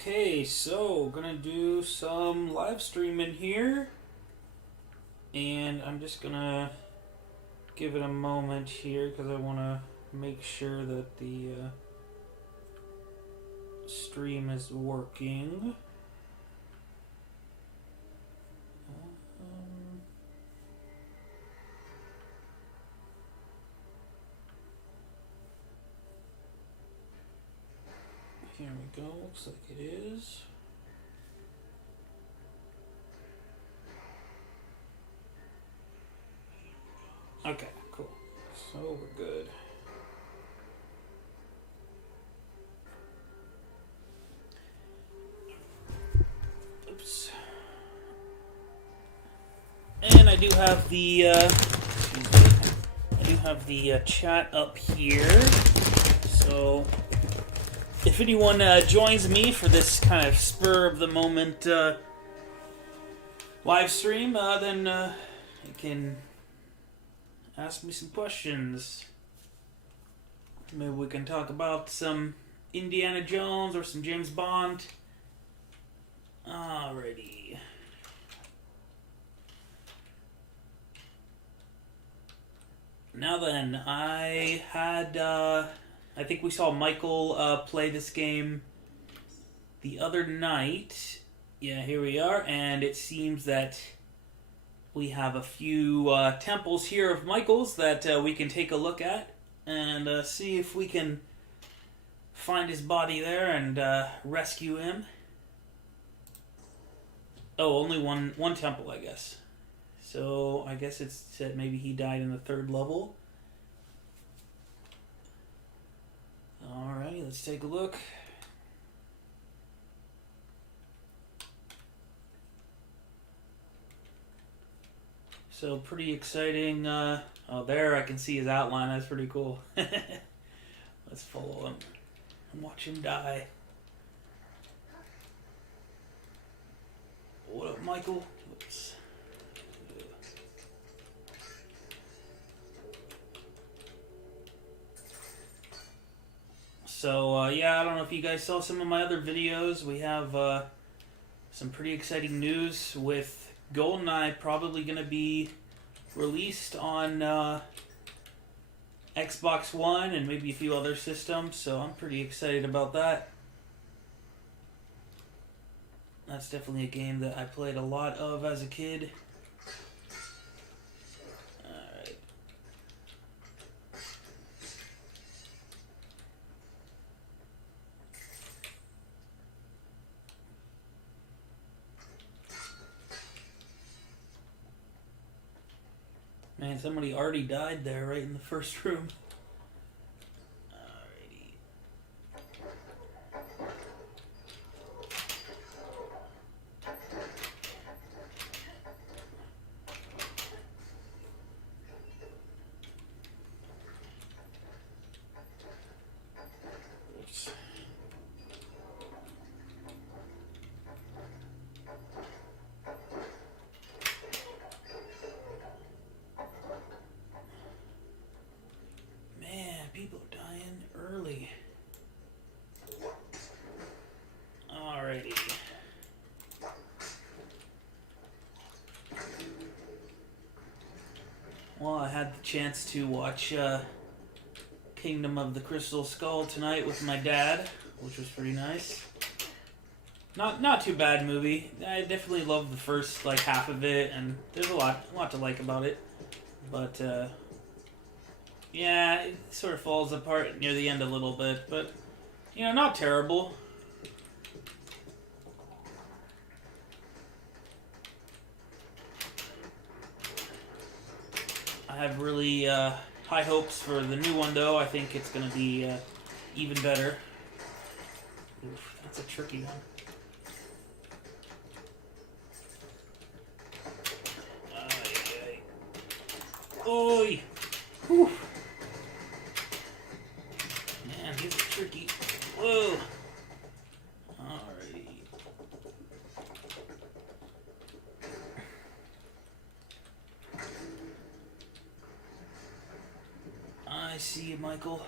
Okay, so gonna do some live streaming here, and I'm just gonna give it a moment here because I want to make sure that the stream is working. Here we go. Looks like it is. Okay, cool. So we're good. Oops. And I do have the chat up here. So if anyone joins me for this kind of spur of the moment live stream, then you can ask me some questions. Maybe we can talk about some Indiana Jones or some James Bond. Alrighty. Now then, I think we saw Michael play this game the other night. Yeah, here we are, and it seems that we have a few temples here of Michael's that we can take a look at and see if we can find his body there and rescue him. Oh, only one temple, I guess. So I guess it's said maybe he died in the 3rd level. Alright, let's take a look. So pretty exciting. Oh, there I can see his outline. That's pretty cool. Let's follow him and watch him die. What up, Michael? Oops. So, yeah, I don't know if you guys saw some of my other videos. We have some pretty exciting news with GoldenEye probably going to be released on Xbox One and maybe a few other systems, so I'm pretty excited about that. That's definitely a game that I played a lot of as a kid. Alright. Man, somebody already died there right in the first room. Alrighty. Oops. People are dying early. Alrighty. Well, I had the chance to watch Kingdom of the Crystal Skull tonight with my dad, which was pretty nice. Not too bad movie. I definitely loved the first half of it, and there's a lot to like about it. But yeah, it sort of falls apart near the end a little bit, but, not terrible. I have really high hopes for the new one, though. I think it's going to be even better. Oof, that's a tricky one. Oi! Whew. Man, these are tricky. Whoa! Alrighty. I see you, Michael.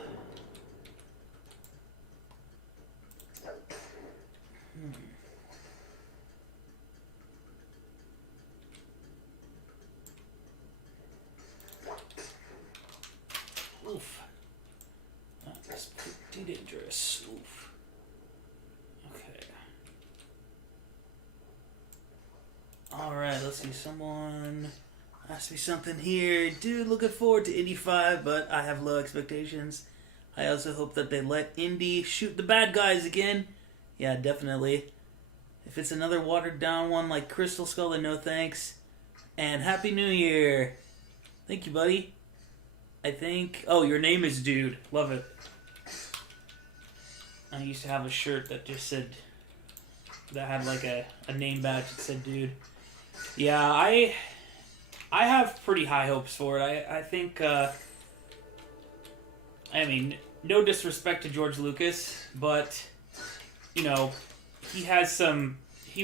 Oof. That's pretty dangerous. Oof. Okay. Alright, let's see. Someone asked me something here. Dude, looking forward to Indy 5, but I have low expectations. I also hope that they let Indy shoot the bad guys again. Yeah, definitely. If it's another watered down one like Crystal Skull, then no thanks. And Happy New Year. Thank you, buddy. I think... Oh, your name is Dude. Love it. I used to have a shirt that just said... That had like a name badge that said Dude. Yeah, I have pretty high hopes for it. I think... I mean, no disrespect to George Lucas, but... You know, he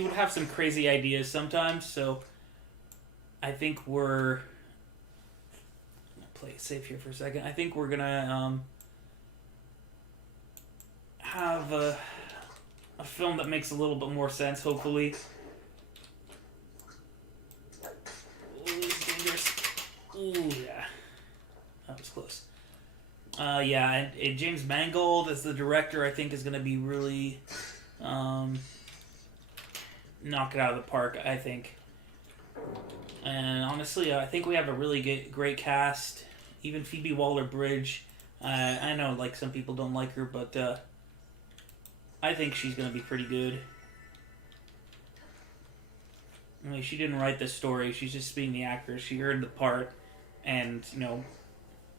would have some crazy ideas sometimes, so... I think we're... Play it safe here for a second. I think we're gonna have a film that makes a little bit more sense, hopefully. Ooh, it's dangerous. Ooh, yeah. That was close. Yeah, and James Mangold as the director, I think, is gonna be really knock it out of the park, I think. And honestly, I think we have a really great cast. Even Phoebe Waller-Bridge. I know, like, some people don't like her, but I think she's going to be pretty good. I mean, she didn't write this story. She's just being the actress. She earned the part. And, you know,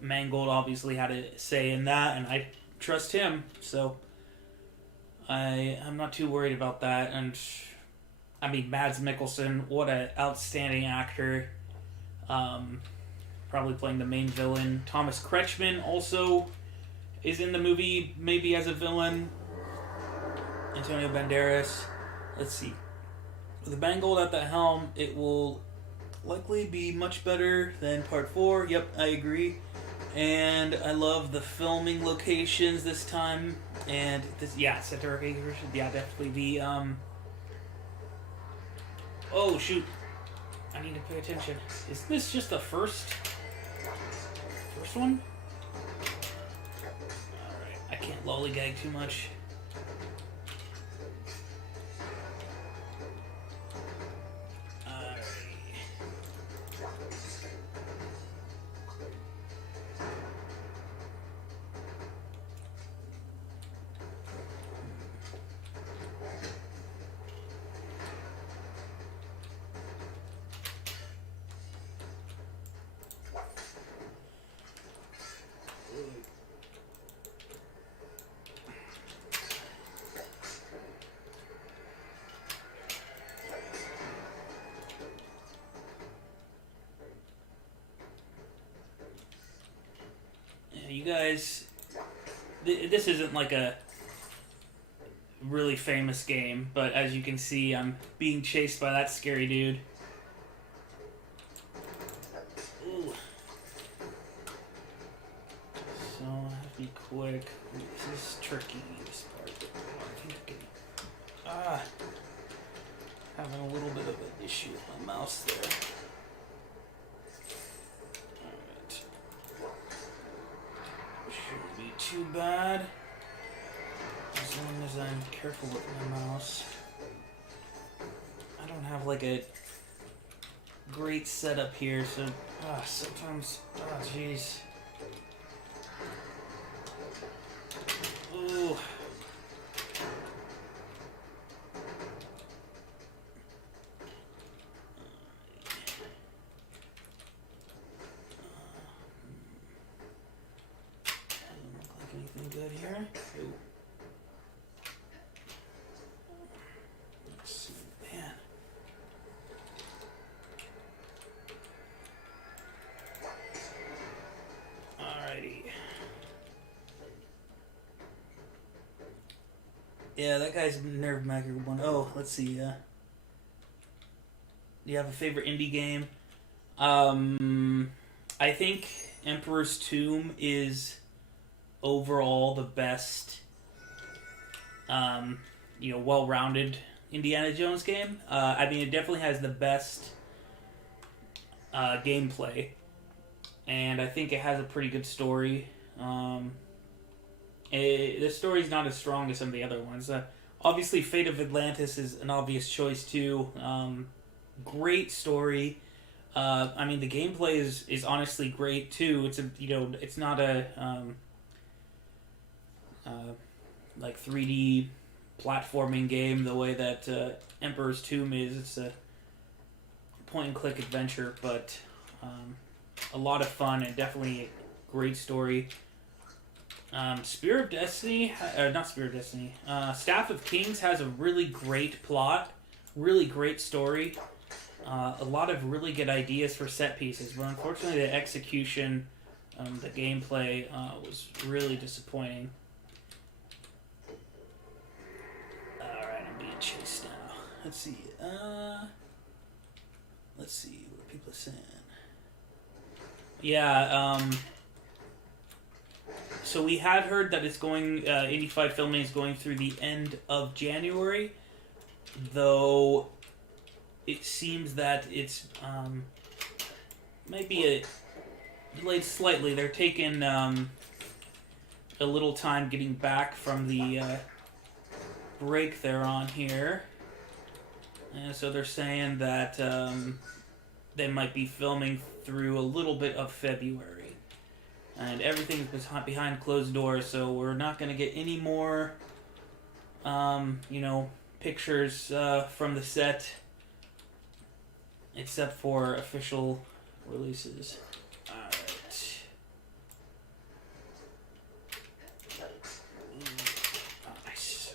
Mangold obviously had a say in that, and I trust him. So, I'm not too worried about that. And... I mean, Mads Mikkelsen, what an outstanding actor. Probably playing the main villain. Thomas Kretschmann also is in the movie, maybe as a villain. Antonio Banderas. Let's see. With Mangold at the helm, it will likely be much better than Part 4. Yep, I agree. And I love the filming locations this time. And this, yeah, Center yeah, definitely the, Oh, shoot. I need to pay attention. Is this just the first one? Alright, I can't lollygag too much. Alright. You guys, this isn't like a really famous game, but as you can see, I'm being chased by that scary dude. Ooh. So I have to be quick. This is tricky, this part. Having a little bit of an issue with my mouse there. Shouldn't be too bad, as long as I'm careful with my mouse. I don't have like a great setup here, so sometimes, jeez. Ooh. Good here. Ooh. Let's see, man. Alrighty. Yeah, that guy's nerve maker one. Oh, let's see. Do you have a favorite indie game? I think Emperor's Tomb is overall the best well-rounded Indiana Jones game. I mean, it definitely has the best gameplay, and I think it has a pretty good story. The story's not as strong as some of the other ones. Obviously, Fate of Atlantis is an obvious choice too. Great story. I mean, the gameplay is honestly great too. It's not a like 3D platforming game the way that Emperor's Tomb is. It's a point and click adventure, but a lot of fun and definitely a great story. Spear of Destiny, not Spear of Destiny, Staff of Kings has a really great plot, really great story, a lot of really good ideas for set pieces, but unfortunately the execution, the gameplay was really disappointing. Alright, I'm being chased now. Let's see. Let's see what people are saying. Yeah, so we had heard that it's going, Indy 5 filming is going through the end of January, though it seems that it's maybe delayed slightly. They're taking a little time getting back from the break they're on here. And so they're saying that they might be filming through a little bit of February. And everything's behind closed doors, so we're not going to get any more, pictures from the set, except for official releases. Alright. Nice.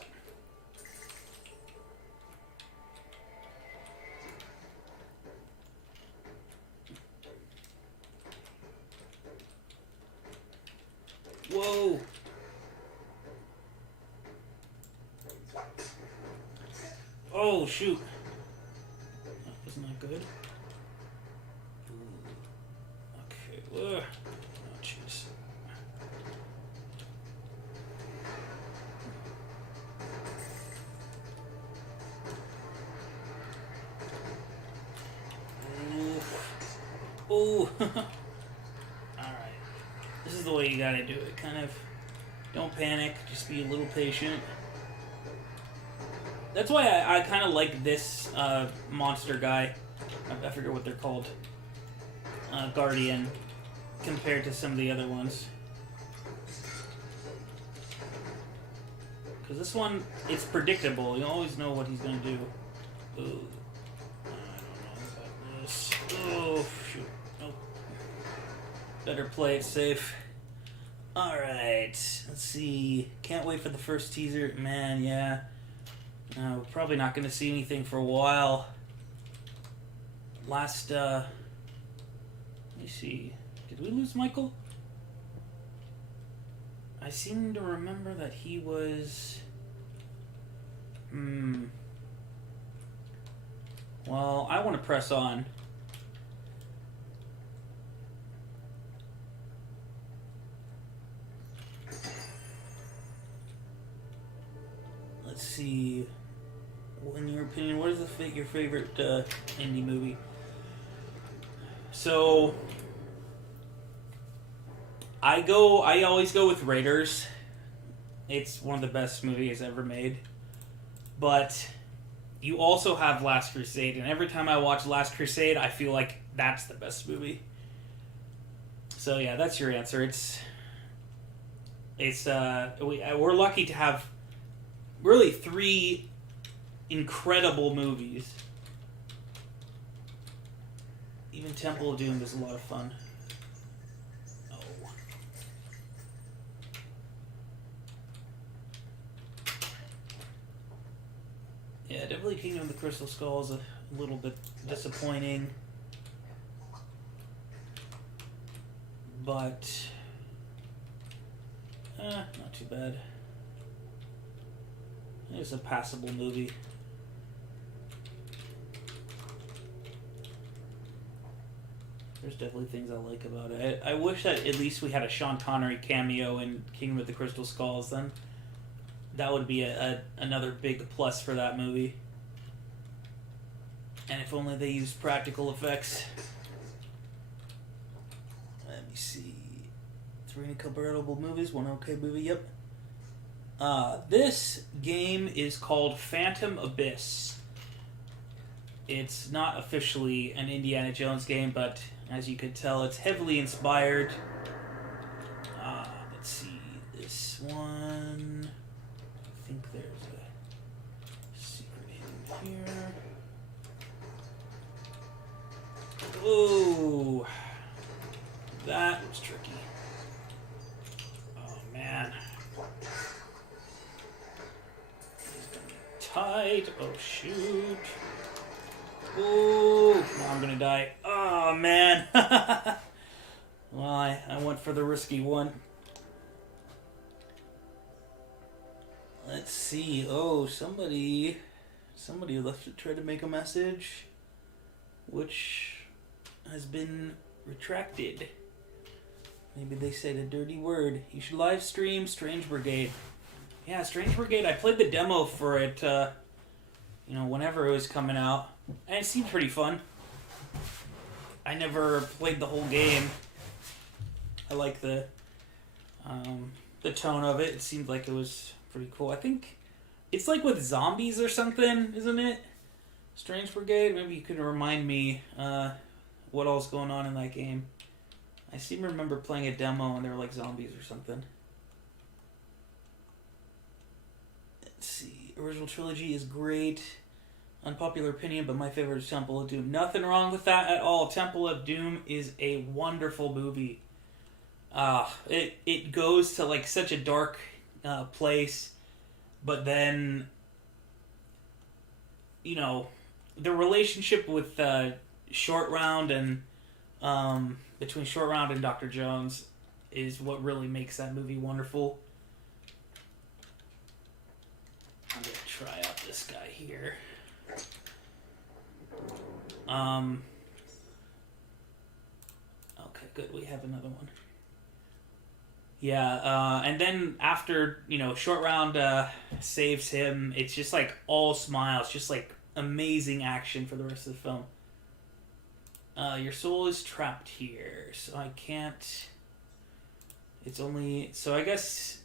Whoa! Oh, shoot. That was not good. Okay. Oh, jeez. Oh. Alright. This is the way you gotta do it. Kind of, don't panic, just be a little patient. That's why I kind of like this monster guy. I forget what they're called. Guardian, compared to some of the other ones. Because this one, it's predictable. You always know what he's going to do. Ooh. I don't know about this. Oh, shoot. Nope. Better play it safe. Alright. Let's see. Can't wait for the first teaser. Man, yeah. We're probably not going to see anything for a while. Let me see. Did we lose Michael? I seem to remember that he was... Well, I want to press on. Let's see. In your opinion, what is your favorite indie movie? So, I always go with Raiders. It's one of the best movies ever made. But you also have Last Crusade, and every time I watch Last Crusade, I feel like that's the best movie. So yeah, that's your answer. We're lucky to have really 3 incredible movies. Even Temple of Doom is a lot of fun. Oh. Yeah, definitely Kingdom of the Crystal Skull is a little bit disappointing. But not too bad. It's a passable movie. There's definitely things I like about it. I wish that at least we had a Sean Connery cameo in Kingdom of the Crystal Skulls then. That would be another big plus for that movie. And if only they used practical effects. Let me see. 3 incomparable movies, 1 okay movie, yep. This game is called Phantom Abyss. It's not officially an Indiana Jones game, but as you can tell, it's heavily inspired. Let's see, this one... I think there's a secret hidden here. Ooh, that was tricky. Oh man. Tight. Oh shoot. Ooh, now I'm gonna die. Oh man. Well, I went for the risky one. Let's see. Oh, somebody left to try to make a message, which has been retracted. Maybe they said a dirty word. You should live stream Strange Brigade. Yeah, Strange Brigade. I played the demo for it, whenever it was coming out, and it seemed pretty fun. I never played the whole game. I like the tone of it. It seemed like it was pretty cool. I think it's like with zombies or something, isn't it? Strange Brigade. Maybe you could remind me what all's going on in that game. I seem to remember playing a demo and they were like zombies or something. Let's see. Original trilogy is great. Unpopular opinion, but my favorite is Temple of Doom. Nothing wrong with that at all. Temple of Doom is a wonderful movie. It goes to like such a dark place, but then the relationship with Short Round and between Short Round and Dr. Jones is what really makes that movie wonderful. I'm gonna try out this guy here. Okay, good. We have another one. Yeah, and then after, Short Round saves him, it's just like all smiles, just like amazing action for the rest of the film. Your soul is trapped here, so I can't... It's only... So I guess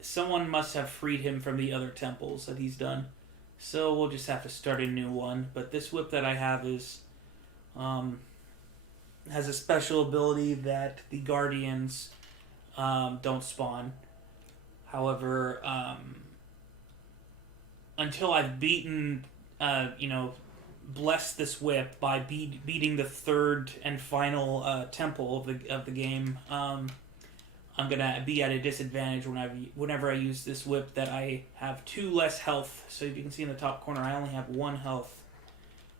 someone must have freed him from the other temples that he's done. So we'll just have to start a new one. But this whip that I have is... has a special ability that the Guardians don't spawn. However, until I've beaten... bless this whip by beating the third and final temple of the game. I'm gonna be at a disadvantage whenever I use this whip. That I have 2 less health. So if you can see in the top corner, I only have 1 health.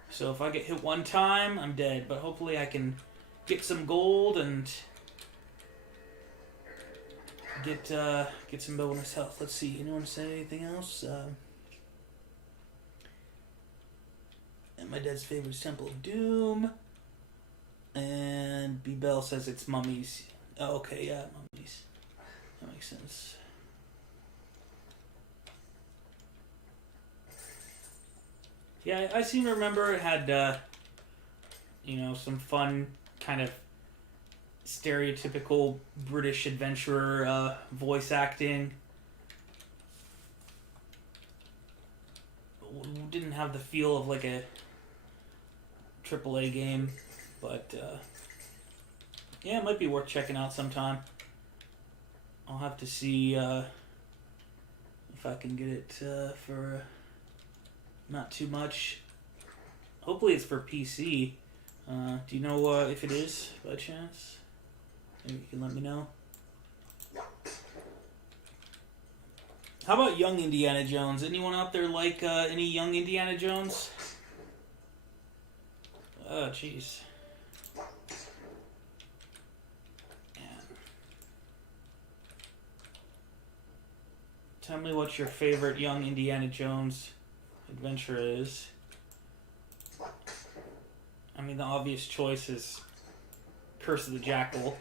So if I get hit one time, I'm dead. But hopefully I can get some gold and get some bonus health. Let's see. Anyone say anything else? And my dad's favorite is Temple of Doom. And B. Bell says it's mummies. Oh, okay, yeah, mummies. That makes sense. Yeah, I seem to remember it had, some fun kind of stereotypical British adventurer voice acting. Didn't have the feel of like a AAA game, but yeah, it might be worth checking out sometime. I'll have to see if I can get it for not too much. Hopefully it's for PC. Do you know if it is by chance? Maybe you can let me know. How about young Indiana Jones? Anyone out there like any young Indiana Jones? Oh, jeez. Tell me what your favorite young Indiana Jones adventure is. I mean, the obvious choice is Curse of the Jackal.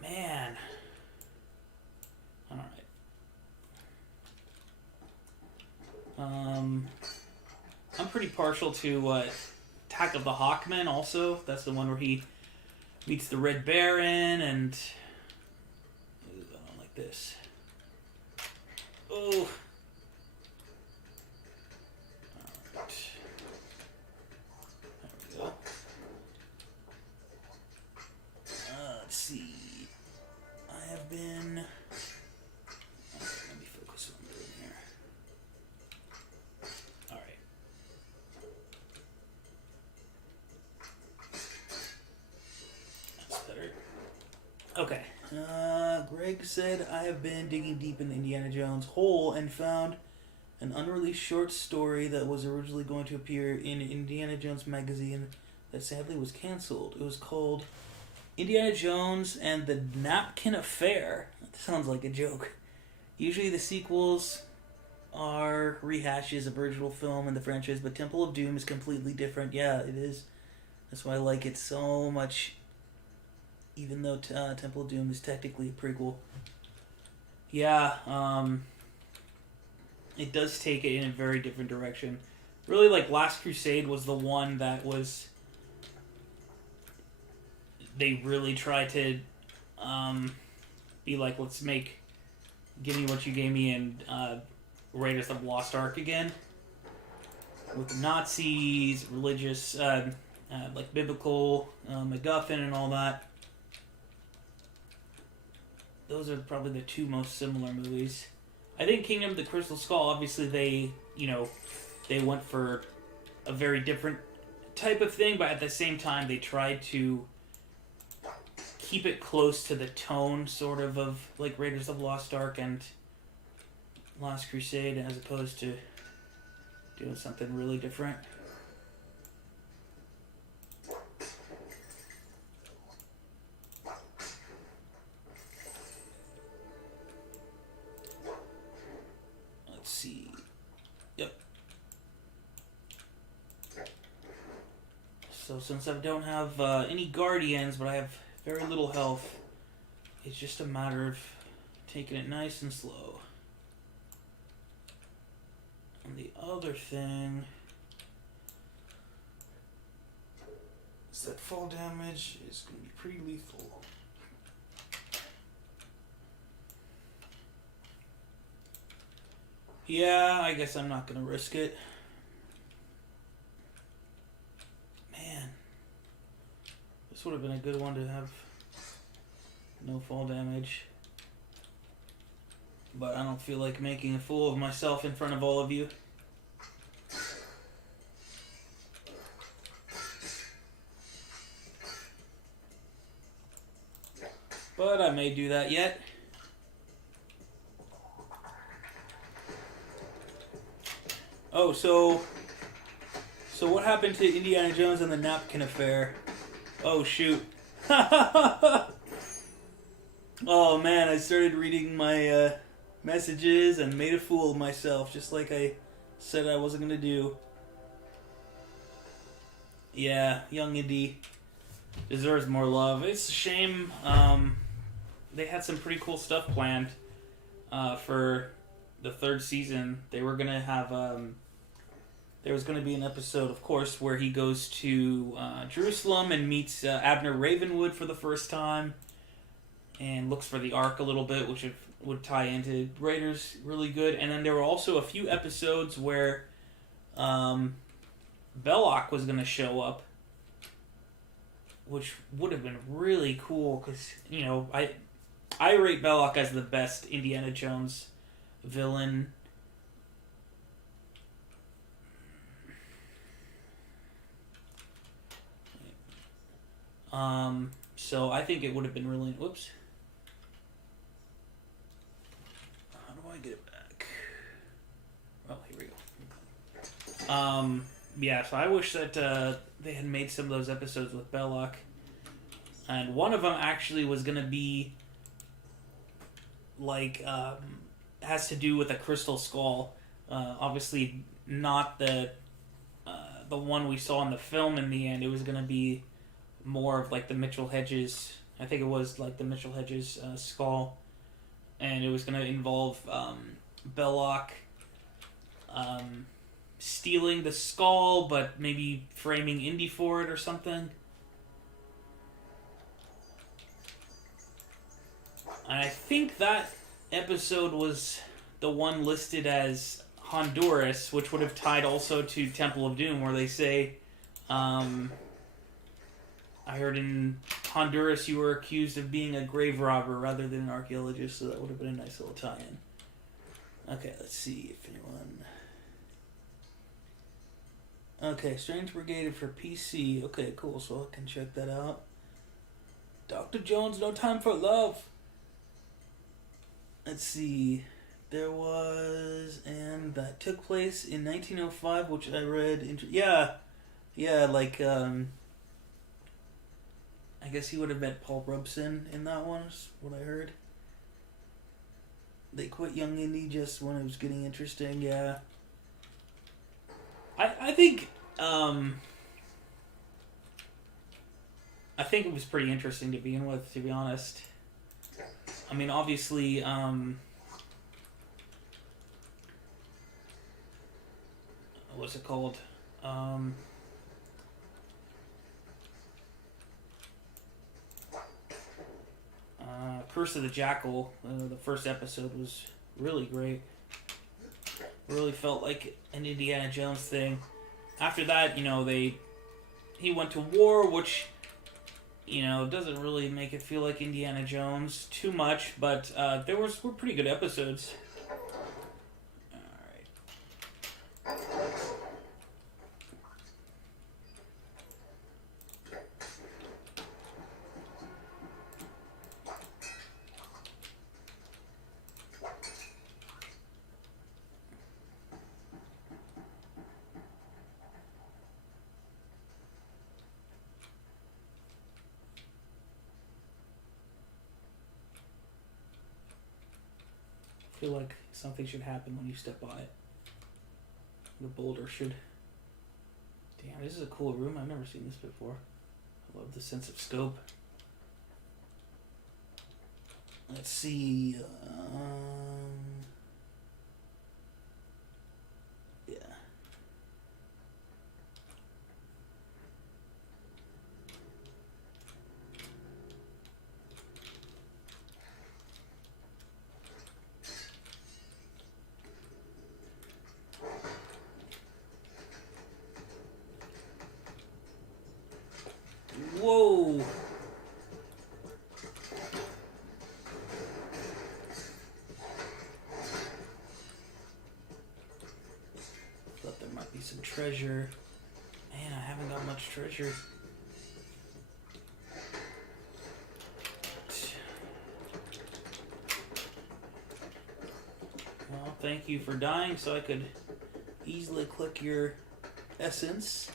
Man. Alright. I'm pretty partial to Attack of the Hawkmen also. That's the one where he meets the Red Baron and... Ooh, I don't like this. Oh. Alright. There we go. Let's see. I have been... Let me focus on what I'm doing here. Alright. That's better. Okay. Greg said, I have been digging deep in the Indiana Jones hole and found an unreleased short story that was originally going to appear in Indiana Jones magazine that sadly was canceled. It was called Indiana Jones and the Napkin Affair. That sounds like a joke. Usually the sequels are rehashes of original film in the franchise, but Temple of Doom is completely different. Yeah, it is. That's why I like it so much, even though Temple of Doom is technically a prequel. Yeah, it does take it in a very different direction. Really, like, Last Crusade was the one that was... They really tried to be like, let's make Give Me What You Gave Me and Raiders of the Lost Ark again. With the Nazis, religious, like biblical MacGuffin and all that. Those are probably the two most similar movies. I think Kingdom of the Crystal Skull, obviously they went for a very different type of thing, but at the same time they tried to keep it close to the tone, sort of like Raiders of the Lost Ark and Last Crusade, as opposed to doing something really different. Let's see. Yep. So since I don't have any Guardians, but I have very little health, it's just a matter of taking it nice and slow. And the other thing is that fall damage is going to be pretty lethal. Yeah, I guess I'm not going to risk it. Man. This would have been a good one to have no fall damage. But I don't feel like making a fool of myself in front of all of you. But I may do that yet. Oh, so what happened to Indiana Jones and the Napkin Affair? Oh, shoot. Oh, man, I started reading my messages and made a fool of myself, just like I said I wasn't going to do. Yeah, young Indy deserves more love. It's a shame. They had some pretty cool stuff planned for the third season. They were going to have... there was going to be an episode, of course, where he goes to Jerusalem and meets Abner Ravenwood for the first time and looks for the Ark a little bit, which would tie into Raiders really good. And then there were also a few episodes where Belloc was going to show up, which would have been really cool because, you know, I rate Belloc as the best Indiana Jones villain. So I think it would have been really... Whoops. How do I get it back? Oh, here we go. Yeah, so I wish that they had made some of those episodes with Belloc. And one of them actually was going to be like... has to do with a crystal skull. Obviously not the one we saw in the film in the end. It was going to be more of like the Mitchell Hedges, I think it was like the Mitchell Hedges skull, and it was going to involve Belloc stealing the skull, but maybe framing Indy for it or something. And I think that episode was the one listed as Honduras, which would have tied also to Temple of Doom, where they say, I heard in Honduras you were accused of being a grave robber rather than an archaeologist, so that would have been a nice little tie-in. Okay, let's see if anyone... Okay, Strange Brigade for PC. Okay, cool, so I can check that out. Dr. Jones, No Time for Love. Let's see. There was, and that took place in 1905, which I read. Yeah, like I guess he would have met Paul Robeson in that one. Is what I heard. They quit Young Indy just when it was getting interesting. Yeah, I think it was pretty interesting to begin with, to be honest. I mean, obviously, what's it called? Curse of the Jackal, the first episode was really great. Really felt like an Indiana Jones thing. After that, he went to war, which, doesn't really make it feel like Indiana Jones too much, but were pretty good episodes. I feel like something should happen when you step by it. The boulder should... Damn, this is a cool room. I've never seen this before. I love the sense of scope. Let's see... Yeah. Whoa! Thought there might be some treasure. Man, I haven't got much treasure. Well, thank you for dying so I could easily click your essence.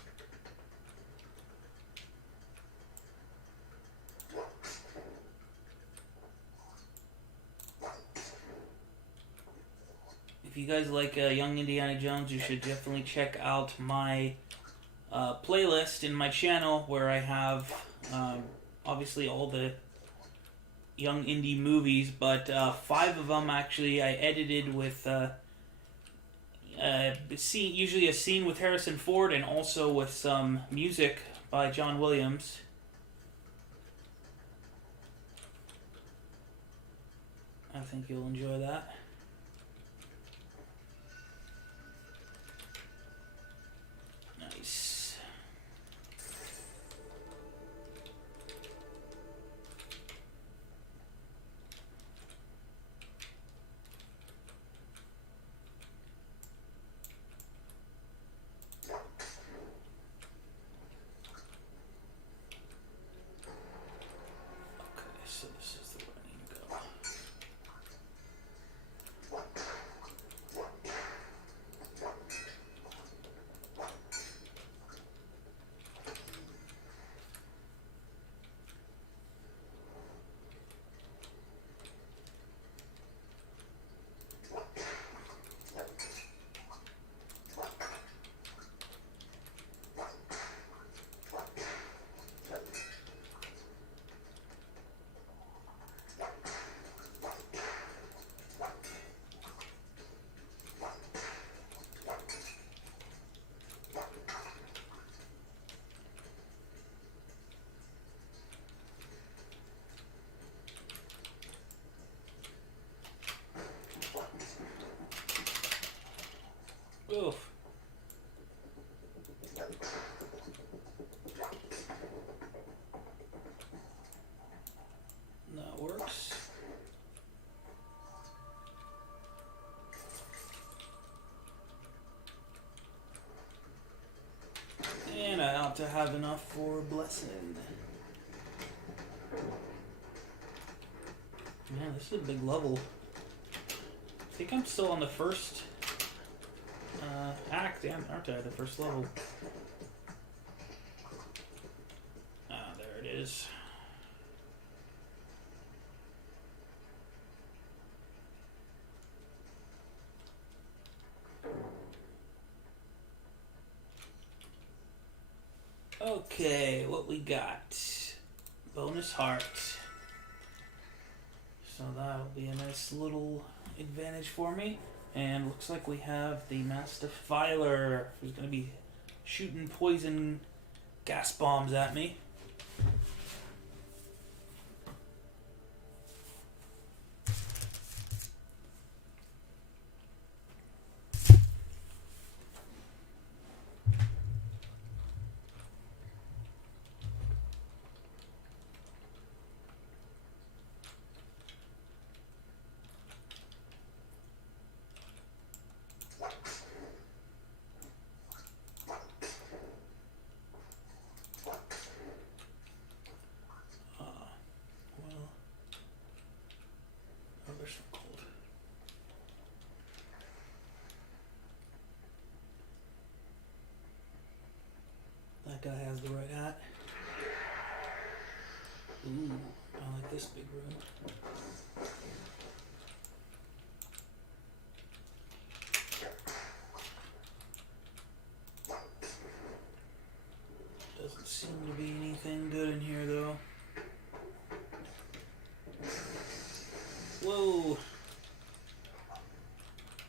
If you guys like Young Indiana Jones, you should definitely check out my playlist in my channel where I have obviously all the Young Indie movies, but 5 of them actually I edited with usually a scene with Harrison Ford and also with some music by John Williams. I think you'll enjoy that. Nice. Okay, so this is the way I need to go. not to have enough for blessing. Man, this is a big level. I think I'm still on the first act, aren't I? The first level. Ah, there it is. Okay, what we got? Bonus heart. So that'll be a nice little advantage for me. And looks like we have the Master Filer, who's going to be shooting poison gas bombs at me. That guy has the right hat. Ooh, I like this big room. Doesn't seem to be anything good in here though. Whoa!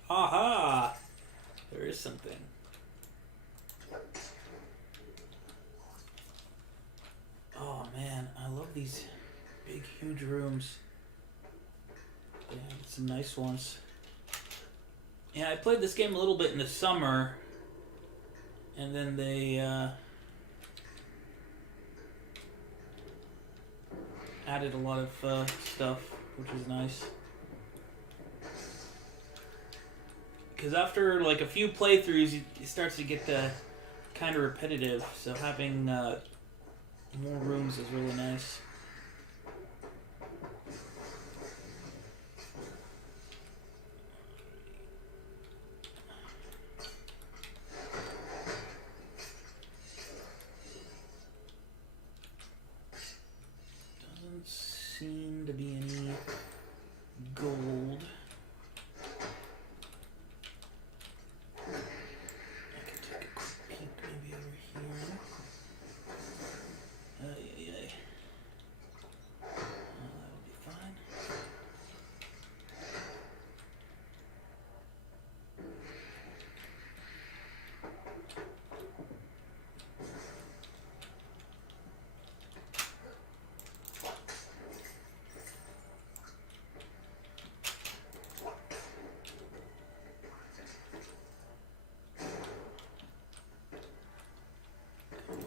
Aha! There is something. Oh man, I love these big, huge rooms. Yeah, some nice ones. Yeah, I played this game a little bit in the summer, and then they added a lot of stuff, which is nice. Because after like a few playthroughs, it starts to get kind of repetitive. So having more rooms is really nice. Doesn't seem to be any gold.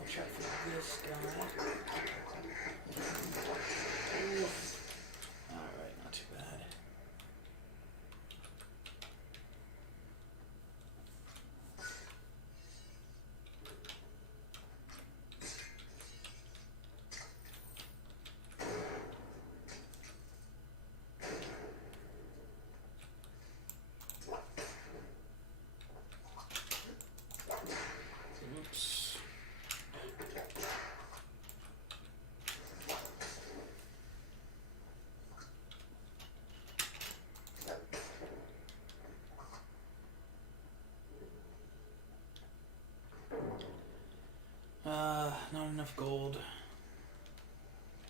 Check for this guy. Alright, not too bad. Oops. Not enough gold.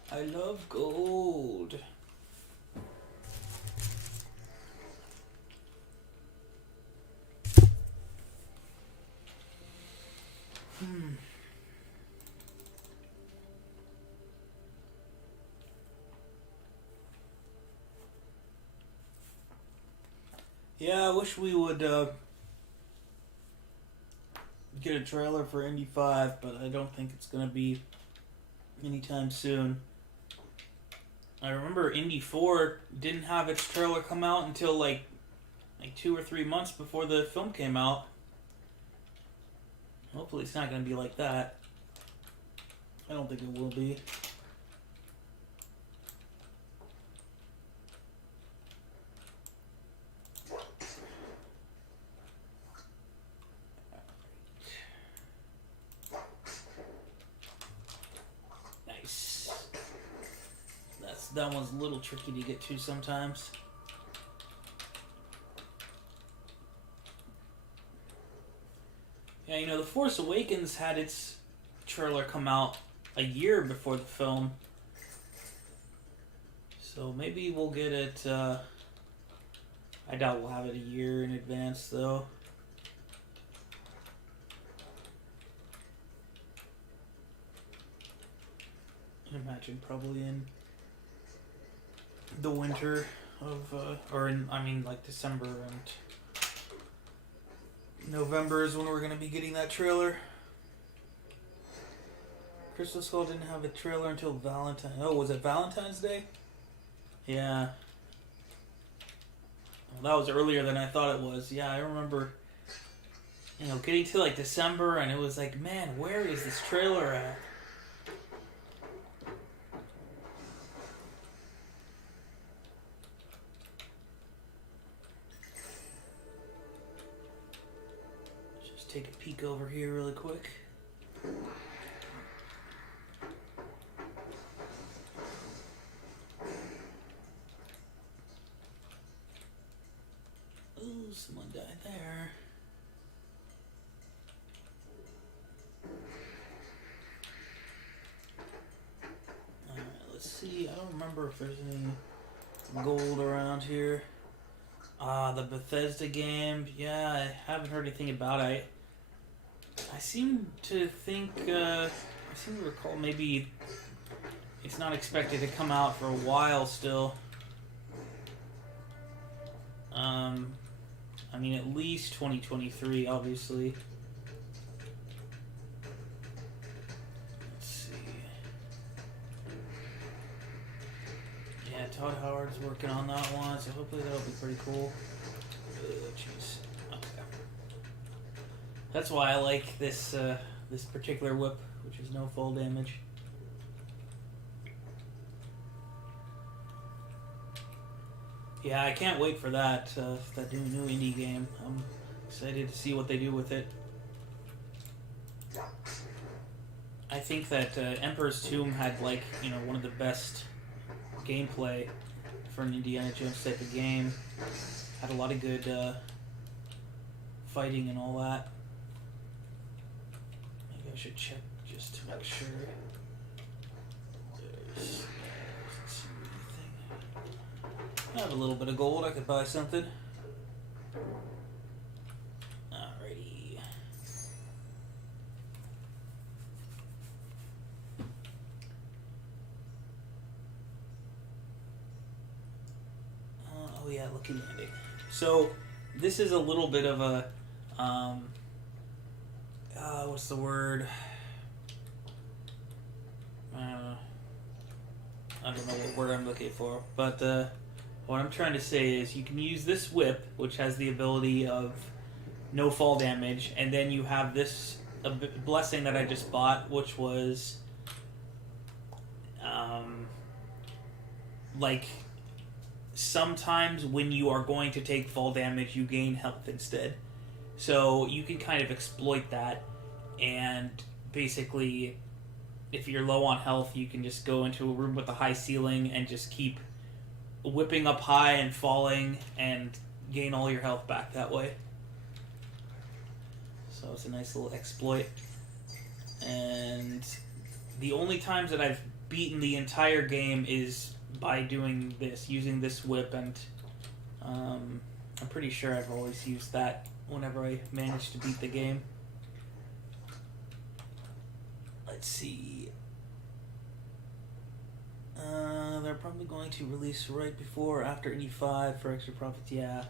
I love gold. Yeah, I wish we would get a trailer for Indy 5, but I don't think it's going to be anytime soon. I remember Indy 4 didn't have its trailer come out until like 2 or 3 months before the film came out. Hopefully it's not going to be like that. I don't think it will be. Nice. That one's a little tricky to get to sometimes. Yeah, you know, The Force Awakens had its trailer come out a year before the film. So maybe we'll get it, I doubt we'll have it a year in advance, though. I imagine probably in the winter of, or in, I mean, like December and November is when we're going to be getting that trailer. Crystal Skull didn't have a trailer until Valentine's. Oh, was it Valentine's Day? Yeah. Well, that was earlier than I thought it was. Yeah, I remember, you know, getting to like December and it was like, man, where is this trailer at? Just take a peek over here really quick. Ooh, someone died there. Alright, let's see. I don't remember if there's any gold around here. The Bethesda game. Yeah, I haven't heard anything about it. I seem to think, I seem to recall maybe it's not expected to come out for a while still. I mean, at least 2023, obviously. Let's see. Yeah, Todd Howard's working on that one, so hopefully that'll be pretty cool. Oh, jeez. Okay. That's why I like this this particular whip, which is no fall damage. Yeah, I can't wait for that new indie game. I'm excited to see what they do with it. I think that Emperor's Tomb had, like, you know, one of the best gameplay for an Indiana Jones type of game. Had a lot of good fighting and all that. Maybe I should check just to make sure. I have a little bit of gold. I could buy something. Alrighty. Oh yeah, Lucky Landing. So this is a little bit of a what's the word? I don't know what word I'm looking for, but what I'm trying to say is you can use this whip, which has the ability of no fall damage, and then you have this blessing that I just bought, which was like sometimes when you are going to take fall damage, you gain health instead. So you can kind of exploit that, and basically, if you're low on health, you can just go into a room with a high ceiling and just keep whipping up high and falling and gain all your health back that way. So it's a nice little exploit. And the only times that I've beaten the entire game is by doing this, using this whip, and I'm pretty sure I've always used that whenever I manage to beat the game. Let's see. They're probably going to release right before or after Indy 5 for extra profits, yeah.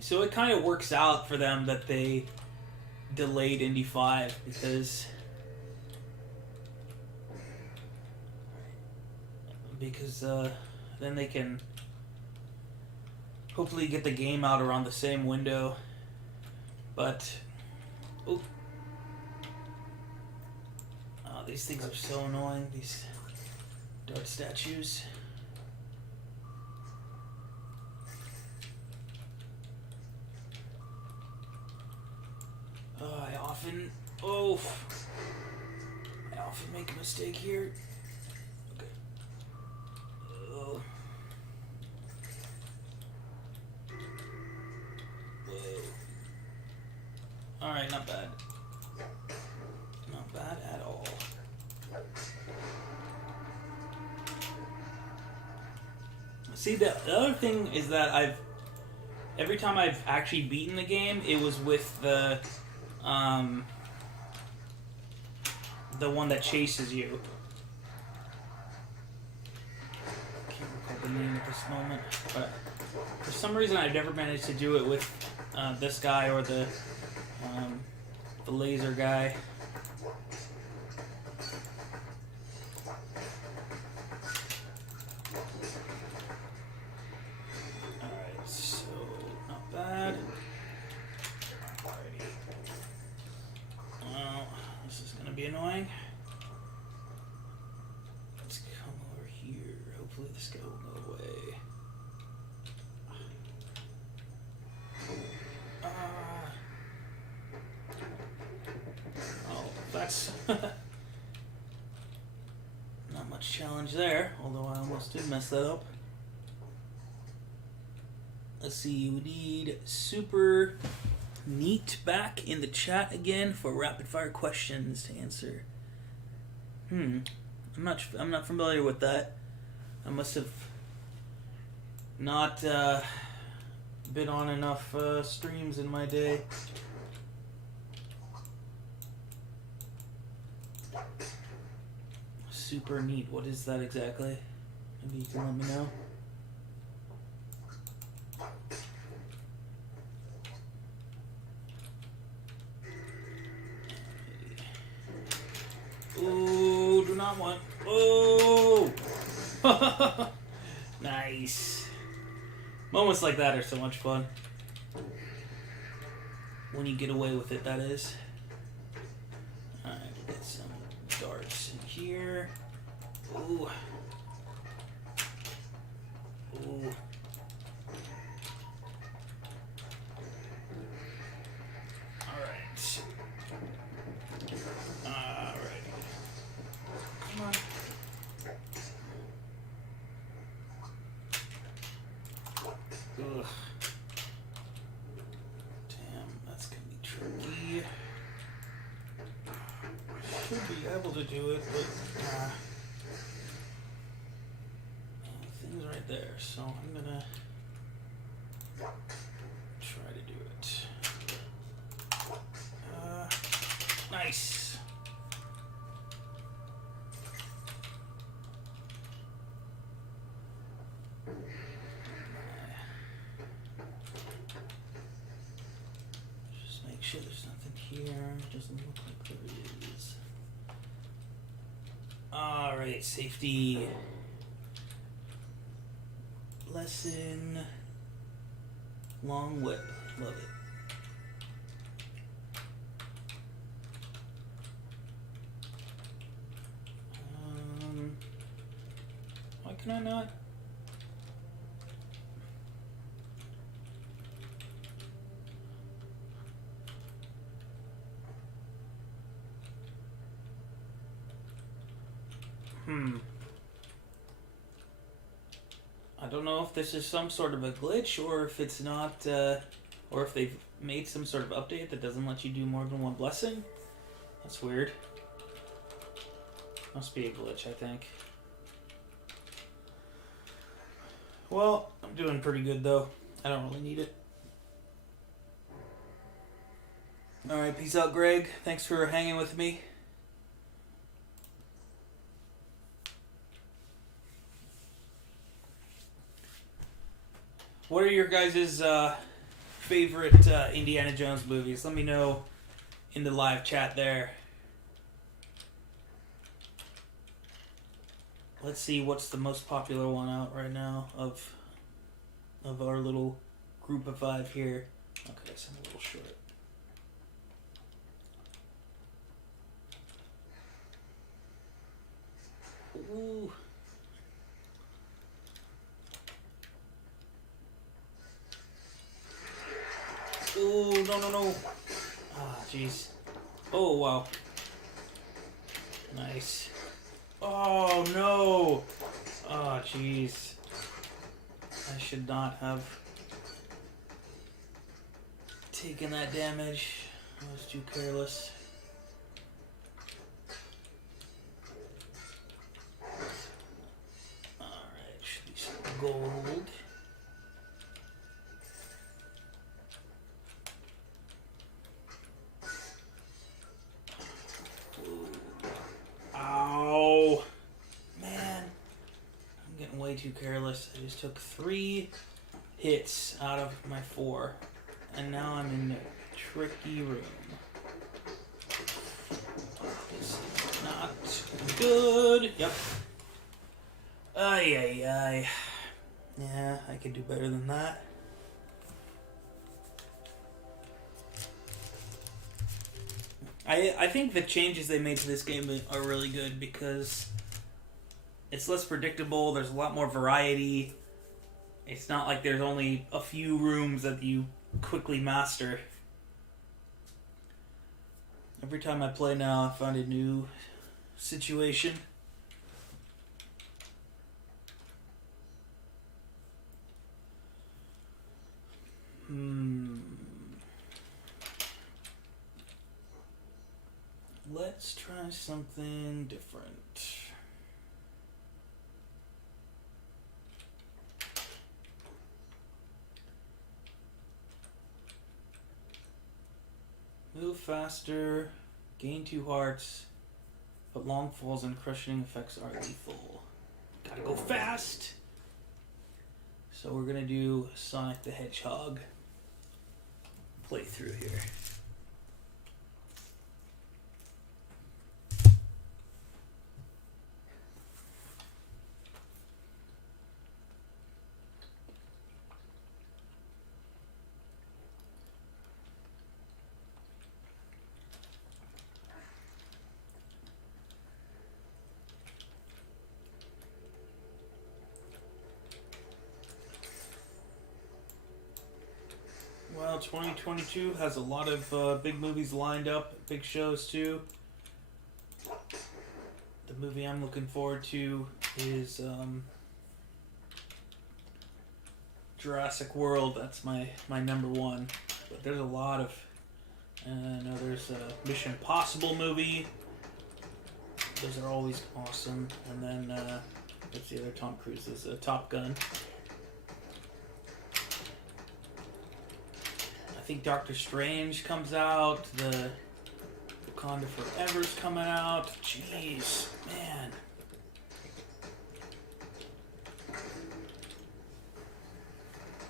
So it kind of works out for them that they delayed Indy 5 because then they can hopefully get the game out around the same window. But these things are so annoying, these dart statues. I often make a mistake here. Okay. Whoa. Alright, not bad. Not bad at all. See, the other thing is that every time I've actually beaten the game, it was with the one that chases you. I can't recall the name at this moment, but for some reason I've never managed to do it with this guy or the laser guy. Alright, so not bad. Alrighty. Well, this is gonna be annoying. Let's come over here. Hopefully this guy will go away. Oh, that's not much challenge there, although I almost did mess that up. Let's see, we need Super Neat back in the chat again for rapid fire questions to answer. I'm not familiar with that. I must have not been on enough streams in my day. Super Neat, what is that exactly? Maybe you can let me know. Ooh, do not want. Oh! Nice. Moments like that are so much fun. When you get away with it, that is. Alright, get some darts in here. Ooh. Ooh. Alright. Alright. Come on. Ugh. Damn, that's gonna be tricky. Should be able to do it, but the thing's right there, so I'm gonna try to do it. Nice. Just make sure there's nothing here. Doesn't look like there is. Alright, safety lesson. Long whip. Love it. Why can I not? I don't know if this is some sort of a glitch or if it's not, or if they've made some sort of update that doesn't let you do more than one blessing. That's weird. Must be a glitch, I think. Well, I'm doing pretty good though. I don't really need it. Alright, peace out, Greg. Thanks for hanging with me. What are your guys' favorite Indiana Jones movies? Let me know in the live chat there. Let's see what's the most popular one out right now of our little group of 5 here. Okay, so I'm a little short. Ooh. Ooh, no, no, no. Ah, jeez. Oh, wow. Nice. Oh, no. Oh, jeez. I should not have taken that damage. I was too careless. Alright, should be some gold. Ow! Man, I'm getting way too careless. I just took 3 hits out of my 4, and now I'm in a tricky room. This is not good. Yep. Ay, ay, ay. Yeah, I could do better than that. I think the changes they made to this game are really good because it's less predictable. There's a lot more variety. It's not like there's only a few rooms that you quickly master. Every time I play now, I find a new situation. Let's try something different. Move faster, gain 2 hearts, but long falls and crushing effects are lethal. Gotta go fast! So we're gonna do Sonic the Hedgehog playthrough here. Well, 2022 has a lot of big movies lined up, big shows too. The movie I'm looking forward to is Jurassic World. That's my number one. But there's a lot of... I know there's a Mission Impossible movie. Those are always awesome. And then, what's the other Tom Cruise? There's Top Gun. I think Doctor Strange comes out. The Wakanda Forever's coming out. Jeez, man.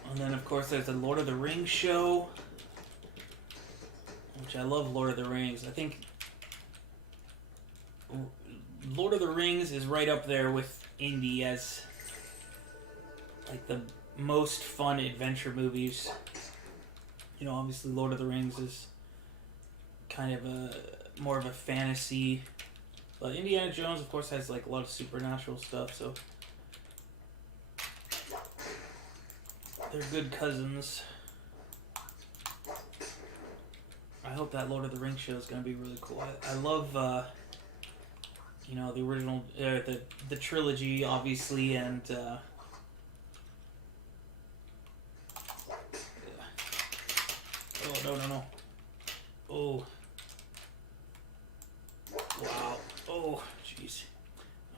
And then, of course, there's the Lord of the Rings show, which I love Lord of the Rings. I think Lord of the Rings is right up there with Indy as like the most fun adventure movies. You know, obviously Lord of the Rings is kind of more of a fantasy, but Indiana Jones, of course, has like a lot of supernatural stuff, so they're good cousins. I hope that Lord of the Rings show is going to be really cool. I love, you know, the original, the trilogy, obviously, and oh, no. Oh. Wow. Oh, jeez.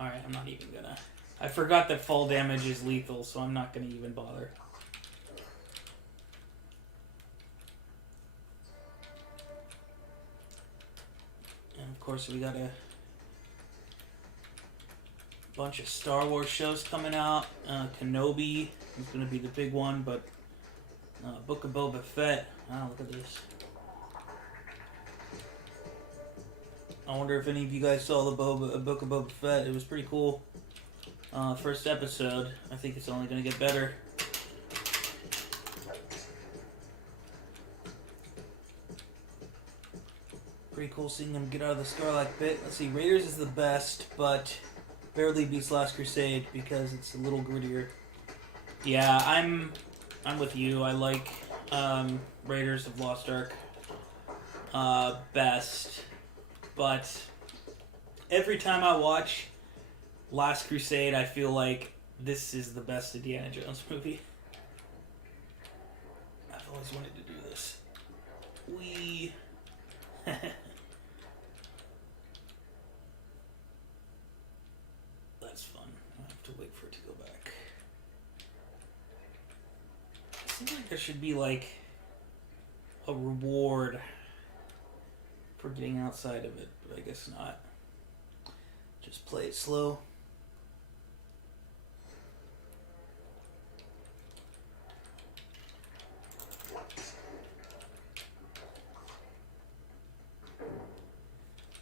Alright, I'm not even gonna... I forgot that fall damage is lethal, so I'm not gonna even bother. And of course we got a bunch of Star Wars shows coming out. Kenobi is gonna be the big one, but Book of Boba Fett. Oh, look at this. I wonder if any of you guys saw the Book of Boba Fett. It was pretty cool. First episode. I think it's only going to get better. Pretty cool seeing them get out of the Starlight Pit. Let's see, Raiders is the best, but barely beats Last Crusade because it's a little grittier. Yeah, I'm with you. I like Raiders of Lost Ark best, but every time I watch Last Crusade, I feel like this is the best Indiana Jones movie. I've always wanted to do this. That's fun. I have to wait for it to go back. It seems like there should be like a reward for getting outside of it, but I guess not. Just play it slow.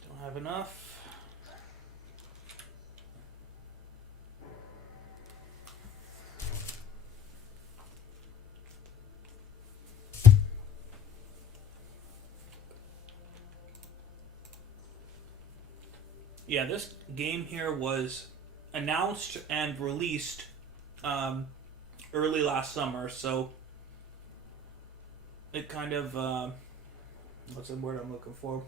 Don't have enough. Yeah, this game here was announced and released early last summer, so it kind of what's the word I'm looking for?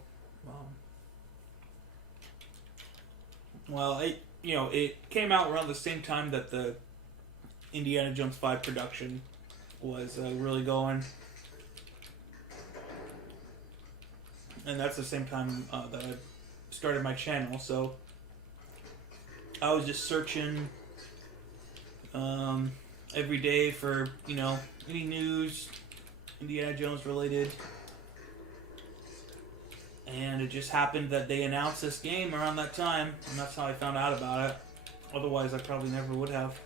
Well, it came out around the same time that the Indiana Jones 5 production was really going, and that's the same time that I started my channel, so I was just searching every day for any news Indiana Jones related, and it just happened that they announced this game around that time, and that's how I found out about it. Otherwise I probably never would have.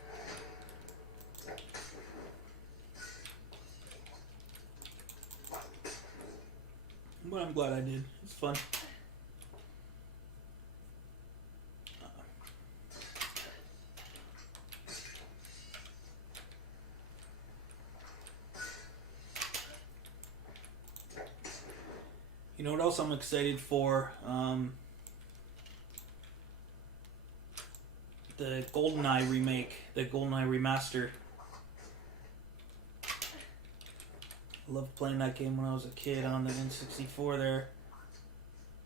But I'm glad I did. It's fun. You know what else I'm excited for? The GoldenEye remake, the GoldenEye remaster. I loved playing that game when I was a kid on the N64 there.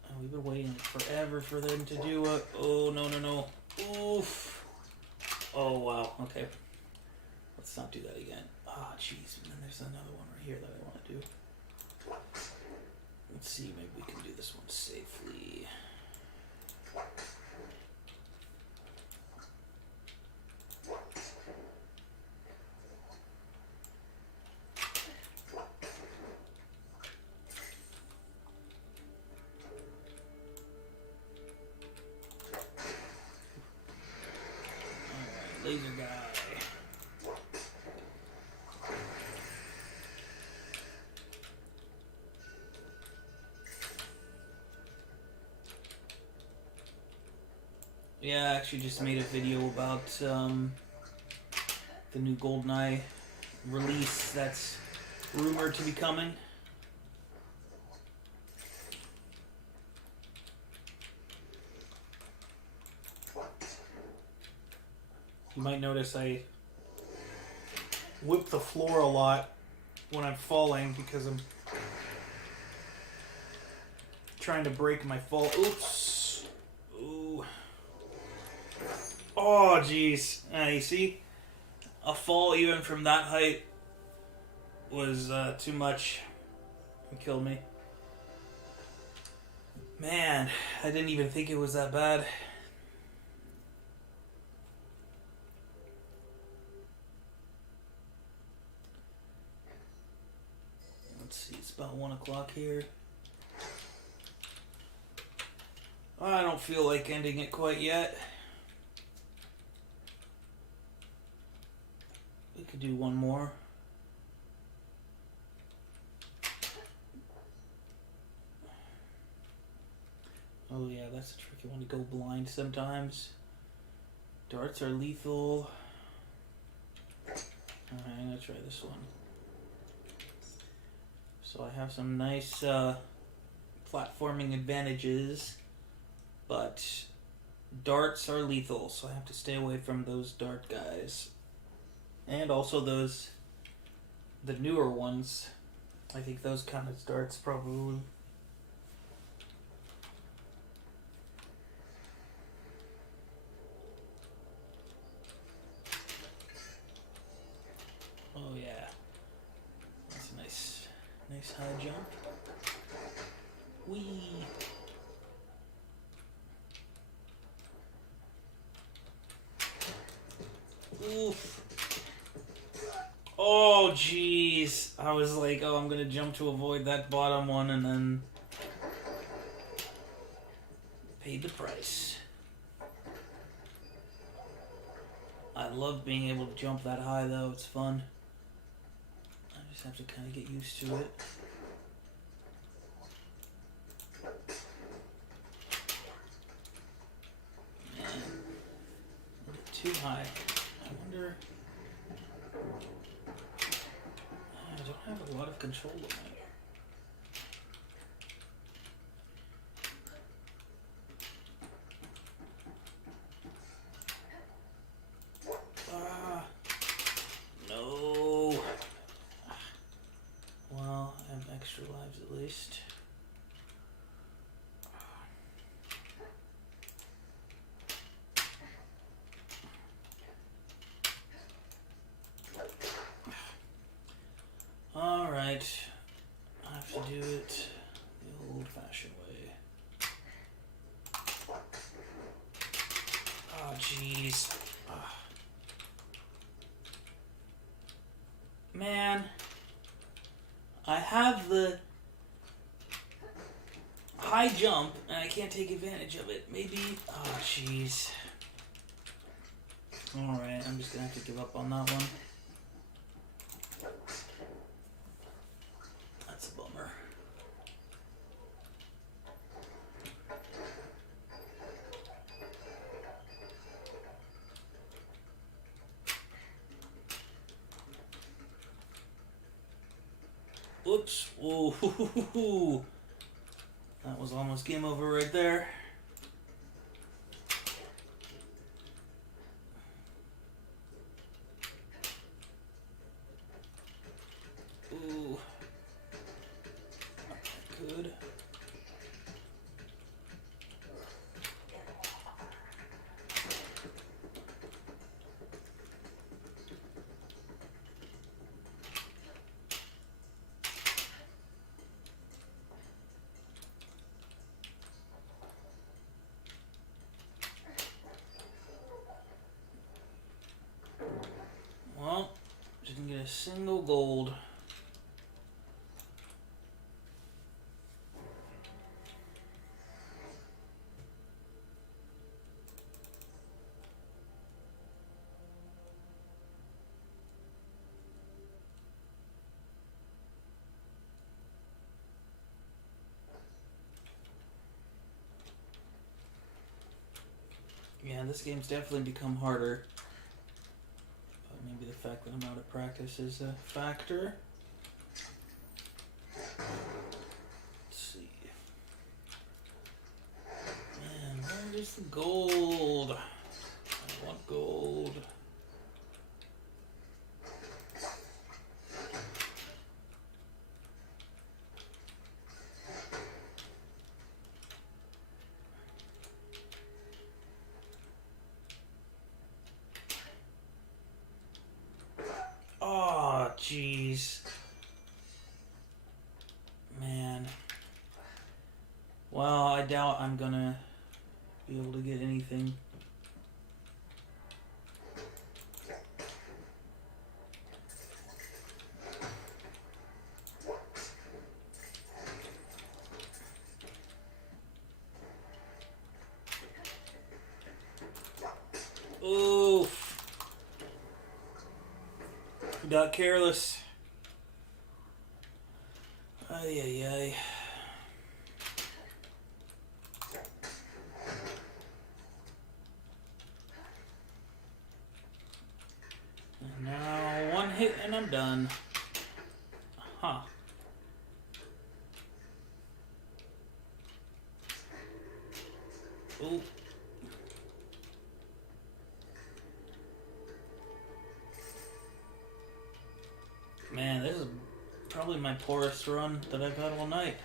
And we've been waiting forever for them to do it. Oh, no. Oof. Oh, wow. Okay. Let's not do that again. Oh, jeez. And then there's another one right here that I want to do. Let's see, maybe we can do this one safely. Alright, laser guy. Yeah, I actually just made a video about the new GoldenEye release that's rumored to be coming. You might notice I whip the floor a lot when I'm falling because I'm trying to break my fall. Oops. Ooh. Oh, jeez. You see? A fall even from that height was too much. It killed me. Man, I didn't even think it was that bad. Let's see, it's about 1 o'clock here. I don't feel like ending it quite yet. We could do one more. Oh yeah, that's a tricky one to go blind sometimes. Darts are lethal. Alright, I'm gonna try this one. So I have some nice platforming advantages, but darts are lethal, so I have to stay away from those dart guys. And also the newer ones. I think those count as darts, probably. Oh yeah. That's a nice high jump. Whee! Oof. Oh, jeez. I was like, oh, I'm going to jump to avoid that bottom one and then paid the price. I love being able to jump that high, though. It's fun. I just have to kind of get used to it. Man. Too high. I wonder... I don't have a lot of control of my... No. Well, I have extra lives at least. Alright. I have to do it the old-fashioned way. Oh, jeez. Man. I have the high jump, and I can't take advantage of it. Maybe... Oh, jeez. Alright, I'm just gonna have to give up on that one. That's a bummer. Oops. Whoa. That was almost game over right there. Ooh. Good. Well, didn't get a single gold. Yeah, this game's definitely become harder. But maybe the fact that I'm out of practice is a factor. Let's see. Man, where is the gold? I want gold. Oh, jeez. Man. Well, I doubt I'm gonna be able to get anything. Oof. Got careless. Ay, ay, ay. And now one hit and I'm done. Huh. Ooh. Man, this is probably my poorest run that I've had all night.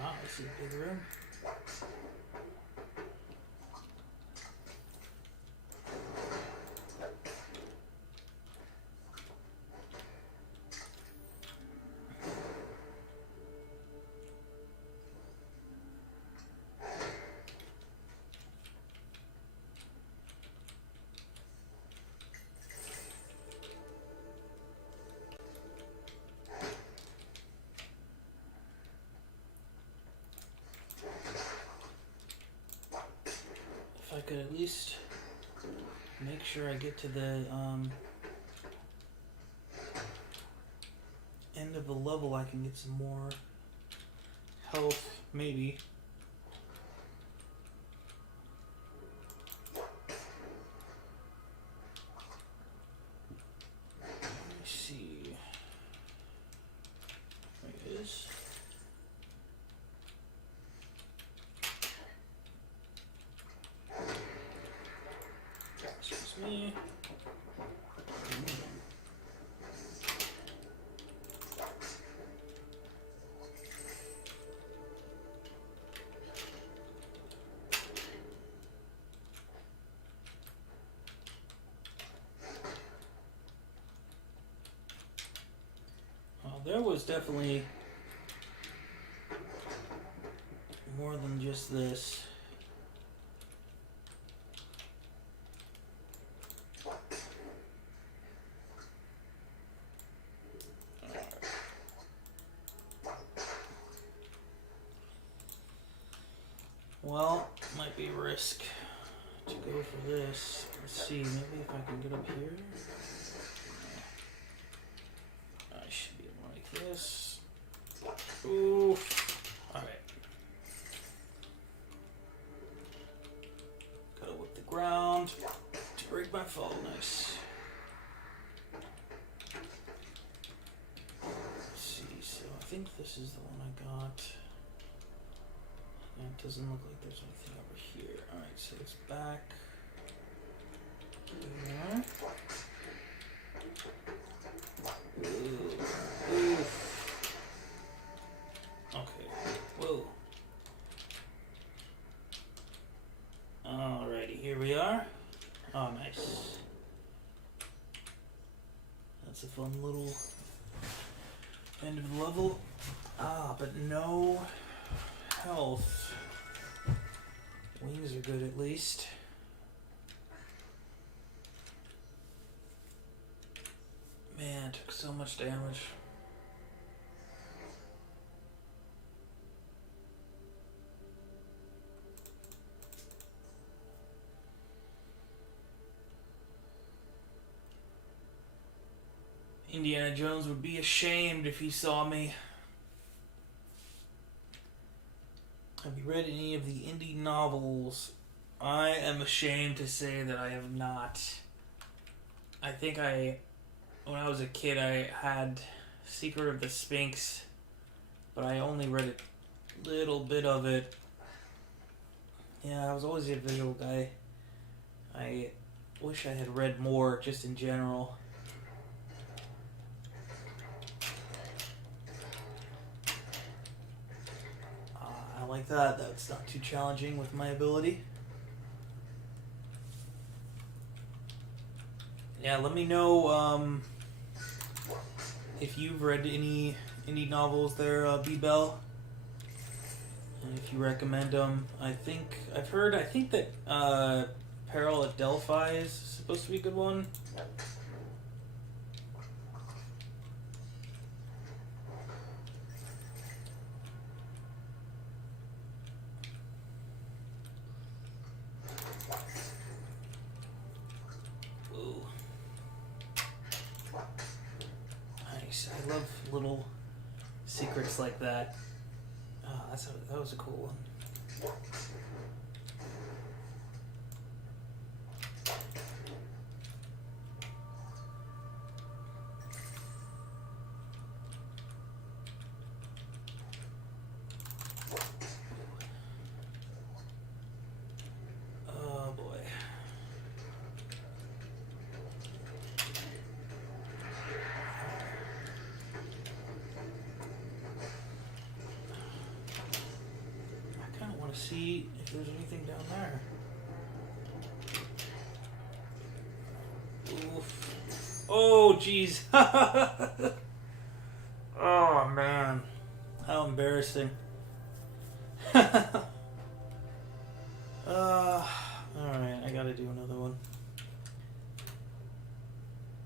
Wow, this is a big room. If I could at least make sure I get to the end of the level, I can get some more health, maybe. Let me see. There it is. Excuse me. Well, there was definitely more than just this. Well, might be a risk to go for this. Let's see, maybe if I can get up here. I should be like this. Ooh. Alright. Gotta whip the ground to break my fall. Nice. Let's see, so I think this is the one I got. And it doesn't look like there's anything over here. Alright, so it's back here. Ooh. Oof. Okay. Whoa. Alrighty, here we are. Oh, nice. That's a fun little end of the level. Ah, but no health. Wings are good at least. Man, took so much damage. Indiana Jones would be ashamed if he saw me. Have you read any of the indie novels? I am ashamed to say that I have not. I think when I was a kid, I had Secret of the Sphinx, but I only read a little bit of it. Yeah, I was always a visual guy. I wish I had read more, just in general. I like that. That's not too challenging with my ability. Yeah, let me know if you've read any indie novels there, B-Bell. And if you recommend them. I think that Peril at Delphi is supposed to be a good one. I love little secrets like that. Oh, that was a cool one. see if there's anything down there. Oof. Oh, jeez. Oh, man. How embarrassing. Alright, I gotta do another one.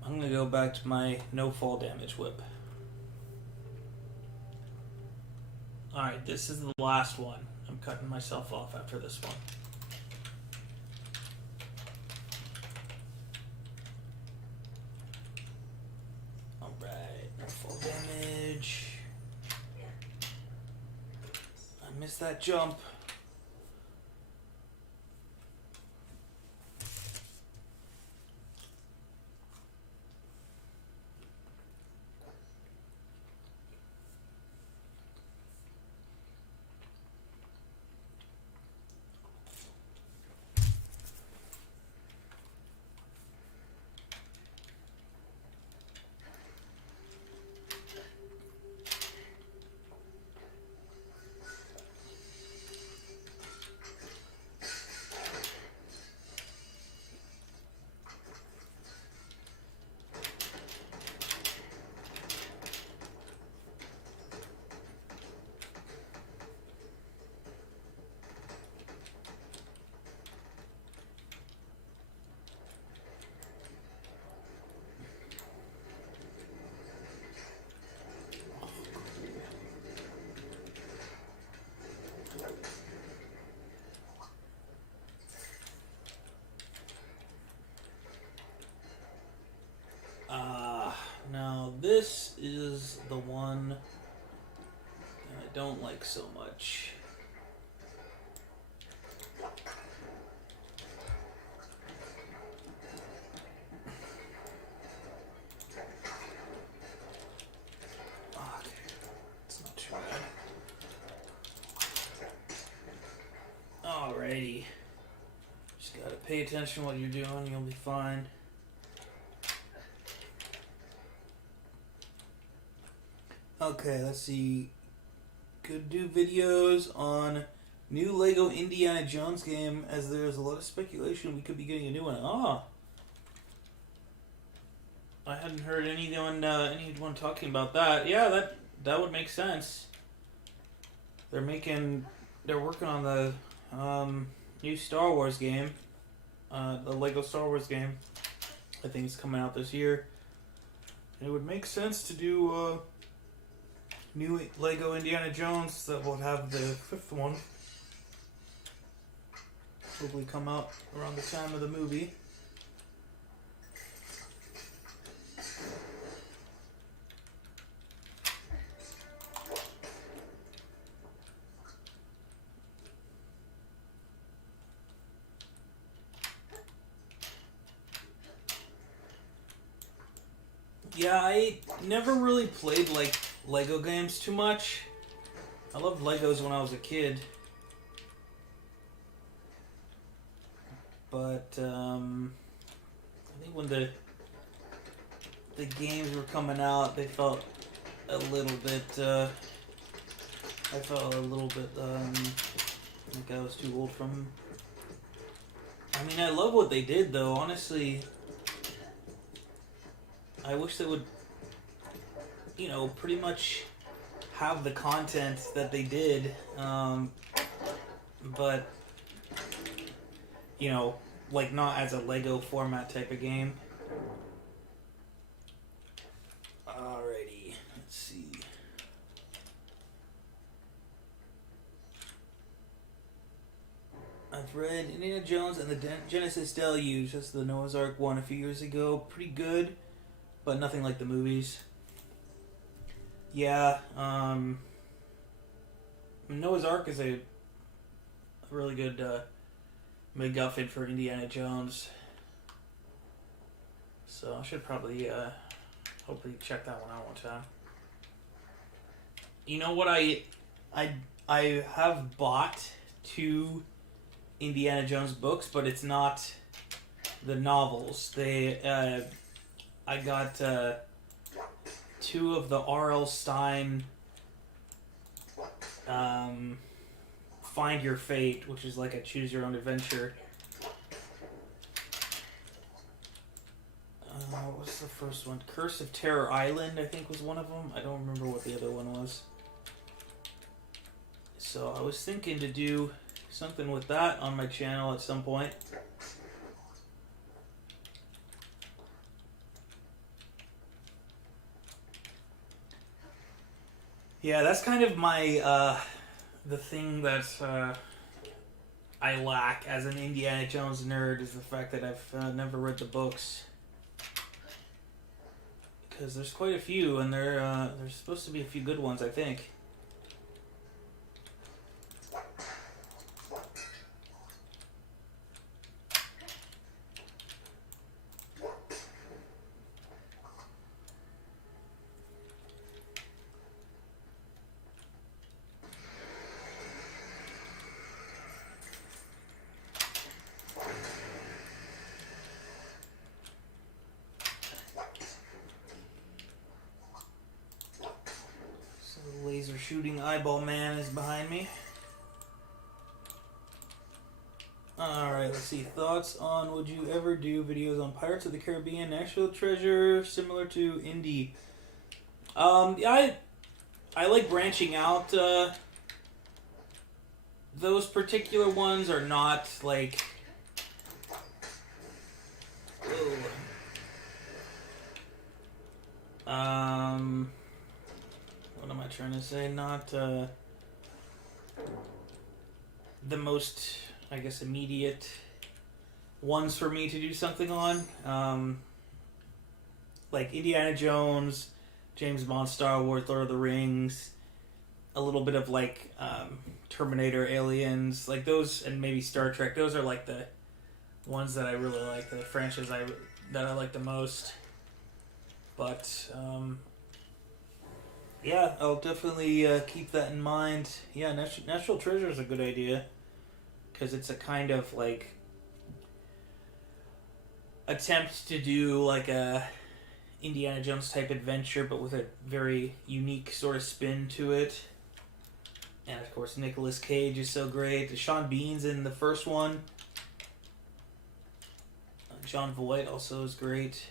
I'm gonna go back to my no fall damage whip. Alright, this is the last one. I'm cutting myself off after this one. Alright, no fall damage. I missed that jump. Now this is the one that I don't like so much. Okay, it's not too bad. Alrighty. Just gotta pay attention to what you're doing, you'll be fine. Okay, let's see. Could do videos on new Lego Indiana Jones game, as there's a lot of speculation we could be getting a new one. I hadn't heard anyone talking about that. Yeah, that would make sense. They're working on the new Star Wars game, the Lego Star Wars game. I think it's coming out this year. It would make sense to do new Lego Indiana Jones that will have the 5th one probably come out around the time of the movie. Yeah, I never really played like Lego games too much. I loved Legos when I was a kid. But I think when the games were coming out, they felt a little bit like I was too old for them. I mean, I love what they did though, honestly. I wish they would, pretty much have the content that they did, but, like not as a Lego format type of game. Alrighty, let's see. I've read Indiana Jones and the Genesis Deluge, that's the Noah's Ark one a few years ago. Pretty good, but nothing like the movies. Yeah, Noah's Ark is a really good MacGuffin for Indiana Jones. So I should probably hopefully check that one out one time. You know what, I have bought 2 Indiana Jones books, but it's not the novels. I got 2 of the R.L. Stine Find Your Fate, which is like a choose your own adventure. What was the first one? Curse of Terror Island, I think, was one of them. I don't remember what the other one was. So I was thinking to do something with that on my channel at some point. Yeah, that's kind of my, the thing that I lack as an Indiana Jones nerd, is the fact that I've never read the books. Because there's quite a few, and there's supposed to be a few good ones, I think. Laser shooting eyeball man is behind me. Alright, let's see. Thoughts on would you ever do videos on Pirates of the Caribbean, National Treasure, similar to Indie? Yeah, I like branching out. Those particular ones are not like... What am I trying to say? Not the most, I guess, immediate ones for me to do something on. Like Indiana Jones, James Bond, Star Wars, Lord of the Rings, a little bit of like Terminator, Aliens, like those, and maybe Star Trek. Those are like the ones that I really like, the franchise that I like the most. But yeah, I'll definitely keep that in mind. Yeah, National Treasure is a good idea, because it's a kind of like attempt to do like a Indiana Jones type adventure, but with a very unique sort of spin to it. And of course, Nicolas Cage is so great. Sean Bean's in the first one. Jon Voight also is great.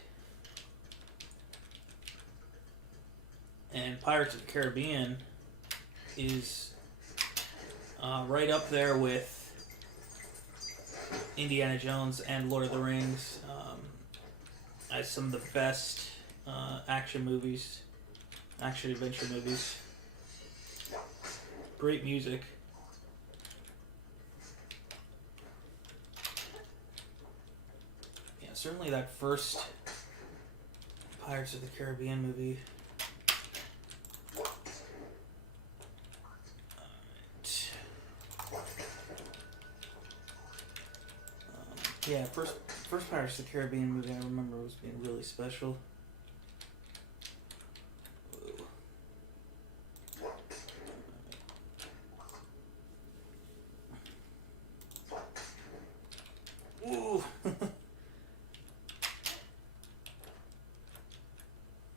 And Pirates of the Caribbean is right up there with Indiana Jones and Lord of the Rings as some of the best action adventure movies. Great music. Yeah, certainly that first Pirates of the Caribbean movie. Yeah, first Pirates of the Caribbean movie I remember was being really special. Ooh.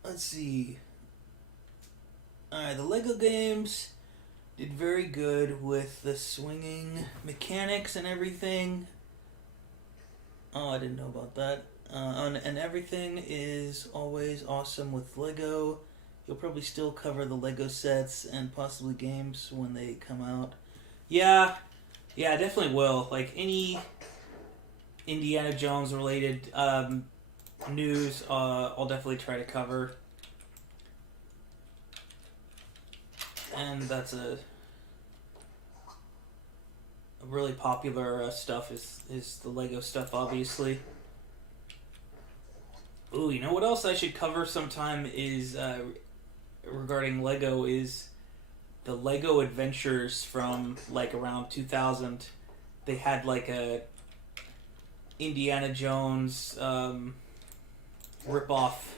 Let's see. Alright, the Lego games did very good with the swinging mechanics and everything. Oh, I didn't know about that. And everything is always awesome with Lego. You'll probably still cover the Lego sets and possibly games when they come out. Yeah, I definitely will. Like any Indiana Jones related news, I'll definitely try to cover. And that's a really popular stuff is the Lego stuff, obviously. Ooh, you know what else I should cover sometime is regarding Lego is the Lego Adventures from like around 2000. They had like a Indiana Jones rip-off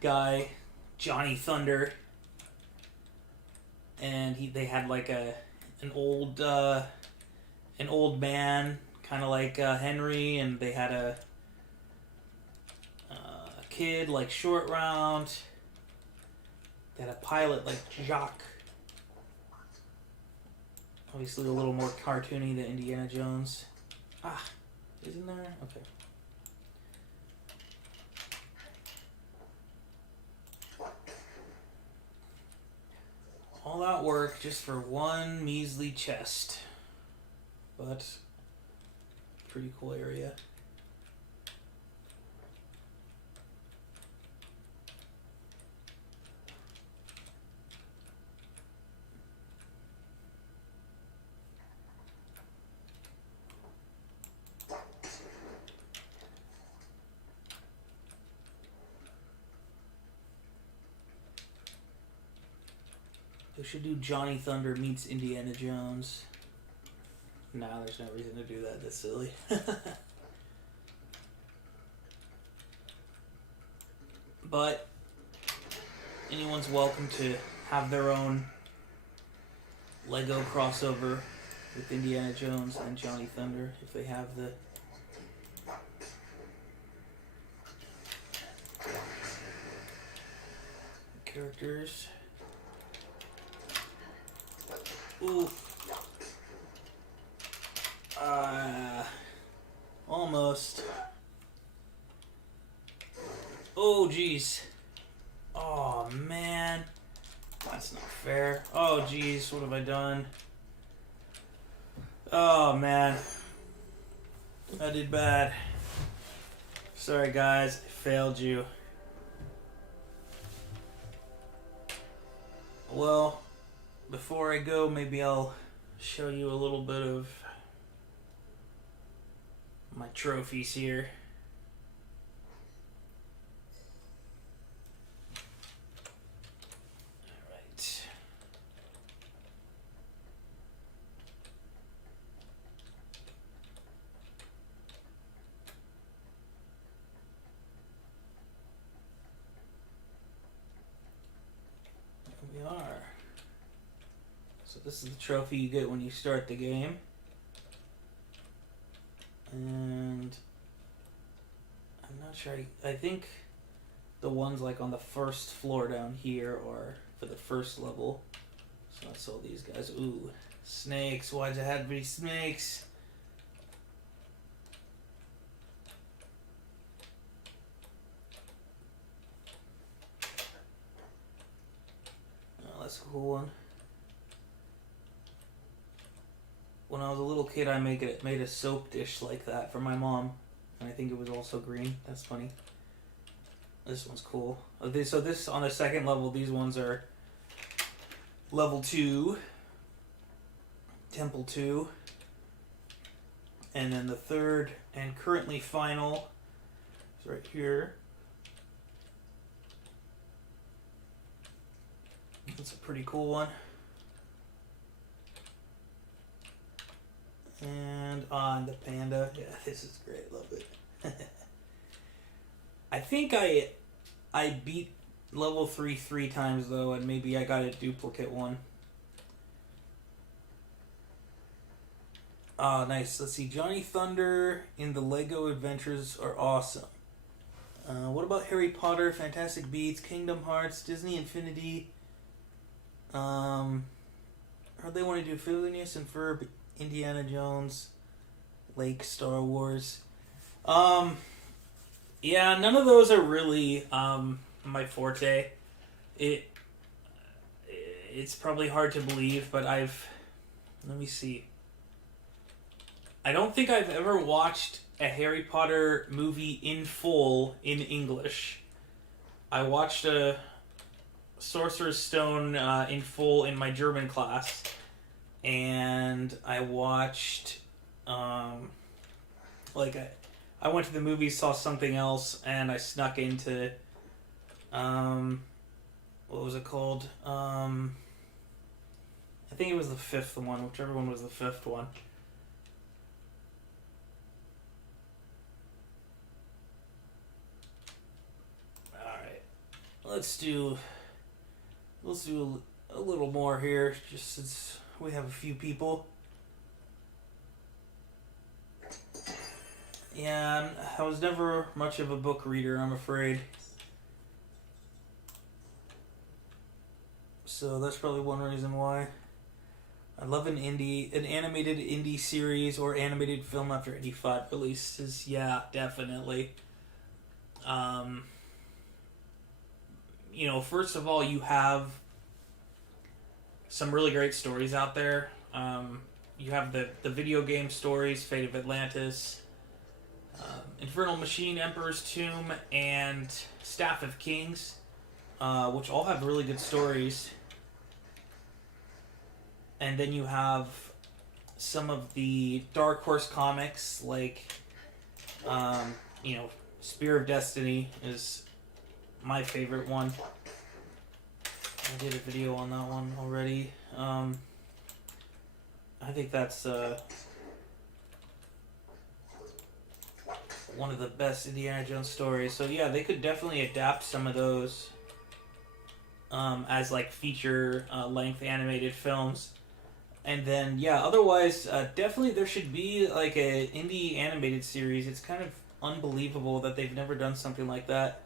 guy, Johnny Thunder, and they had like an old man, kind of like Henry, and they had a kid like Short Round. They had a pilot like Jacques. Obviously a little more cartoony than Indiana Jones. Ah, isn't there? Okay. All that work just for one measly chest. But, pretty cool area. We should do Johnny Thunder meets Indiana Jones. Nah, there's no reason to do that. That's silly. But anyone's welcome to have their own Lego crossover with Indiana Jones and Johnny Thunder if they have the characters. Ooh. Almost. Oh, jeez. Oh, man. That's not fair. Oh, jeez. What have I done? Oh, man. I did bad. Sorry, guys. I failed you. Well, before I go, maybe I'll show you a little bit of my trophies here. Alright. Here we are. So this is the trophy you get when you start the game. And I'm not sure, I think the ones like on the first floor down here are for the first level. So that's all these guys. Ooh, snakes. Why'd it have to be snakes? Oh, that's a cool one. When I was a little kid, I made a soap dish like that for my mom, and I think it was also green. That's funny. This one's cool. So this on the second level, these ones are level 2, Temple 2, and then the third and currently final is right here. That's a pretty cool one. And on the panda. Yeah, this is great. Love it. I think I beat level 3 times though, and maybe I got a duplicate one. Ah, nice. Let's see. Johnny Thunder in the Lego Adventures are awesome. What about Harry Potter, Fantastic Beasts, Kingdom Hearts, Disney Infinity? Heard they want to do Phineas and Ferb, Indiana Jones, Lake, Star Wars. Yeah, none of those are really my forte. It's probably hard to believe, but let me see. I don't think I've ever watched a Harry Potter movie in full in English. I watched a Sorcerer's Stone in full in my German class. And I watched, I went to the movies, saw something else, and I snuck into, what was it called? I think it was the 5th one, whichever one was the 5th one. Alright, let's do a little more here, just since we have a few people. Yeah, I was never much of a book reader, I'm afraid. So that's probably one reason why. I love an animated indie series or animated film after 85 releases. Yeah, definitely. Um, first of all, you have some really great stories out there. You have the video game stories, Fate of Atlantis, Infernal Machine, Emperor's Tomb, and Staff of Kings, which all have really good stories. And then you have some of the Dark Horse comics, like, Spear of Destiny is my favorite one. I did a video on that one already. I think that's one of the best Indiana Jones stories. So yeah, they could definitely adapt some of those as like feature length animated films. And then yeah, otherwise definitely there should be like a indie animated series. It's kind of unbelievable that they've never done something like that.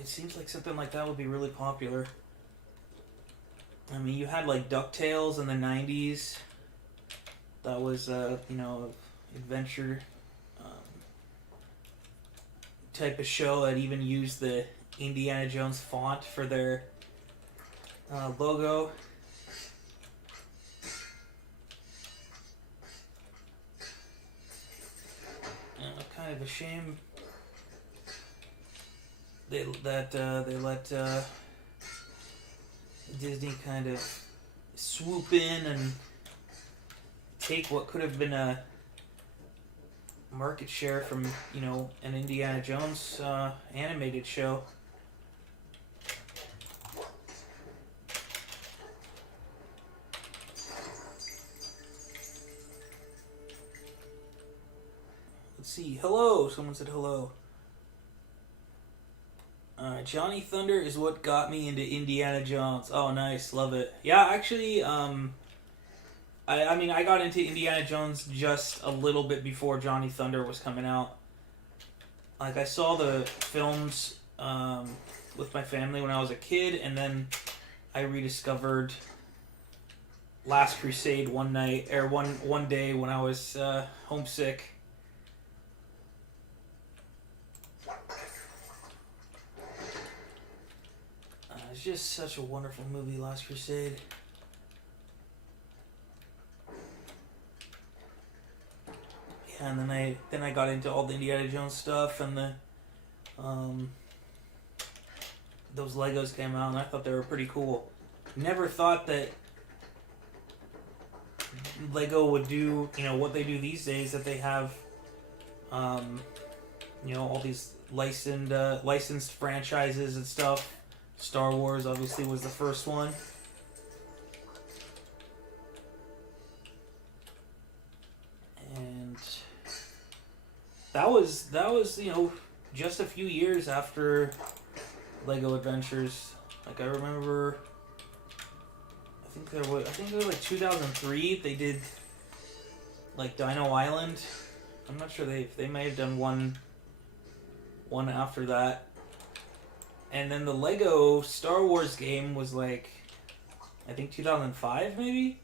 It seems like something like that would be really popular. I mean, you had like DuckTales in the 90s. That was, adventure type of show that even used the Indiana Jones font for their logo. Kind of a shame they let Disney kind of swoop in and take what could have been a market share from an Indiana Jones animated show. Let's see. Hello. Someone said hello. Johnny Thunder is what got me into Indiana Jones. Oh, nice. Love it. Yeah, actually, I got into Indiana Jones just a little bit before Johnny Thunder was coming out. Like, I saw the films with my family when I was a kid, and then I rediscovered Last Crusade one day when I was homesick. It's just such a wonderful movie, Last Crusade. Yeah, and then I got into all the Indiana Jones stuff, and the those Legos came out, and I thought they were pretty cool. Never thought that Lego would do what they do these days. That they have all these licensed franchises and stuff. Star Wars obviously was the first one. And that was just a few years after Lego Adventures. Like, I remember I think it was like 2003 they did like Dino Island. I'm not sure they may have done one after that. And then the Lego Star Wars game was like, I think 2005 maybe?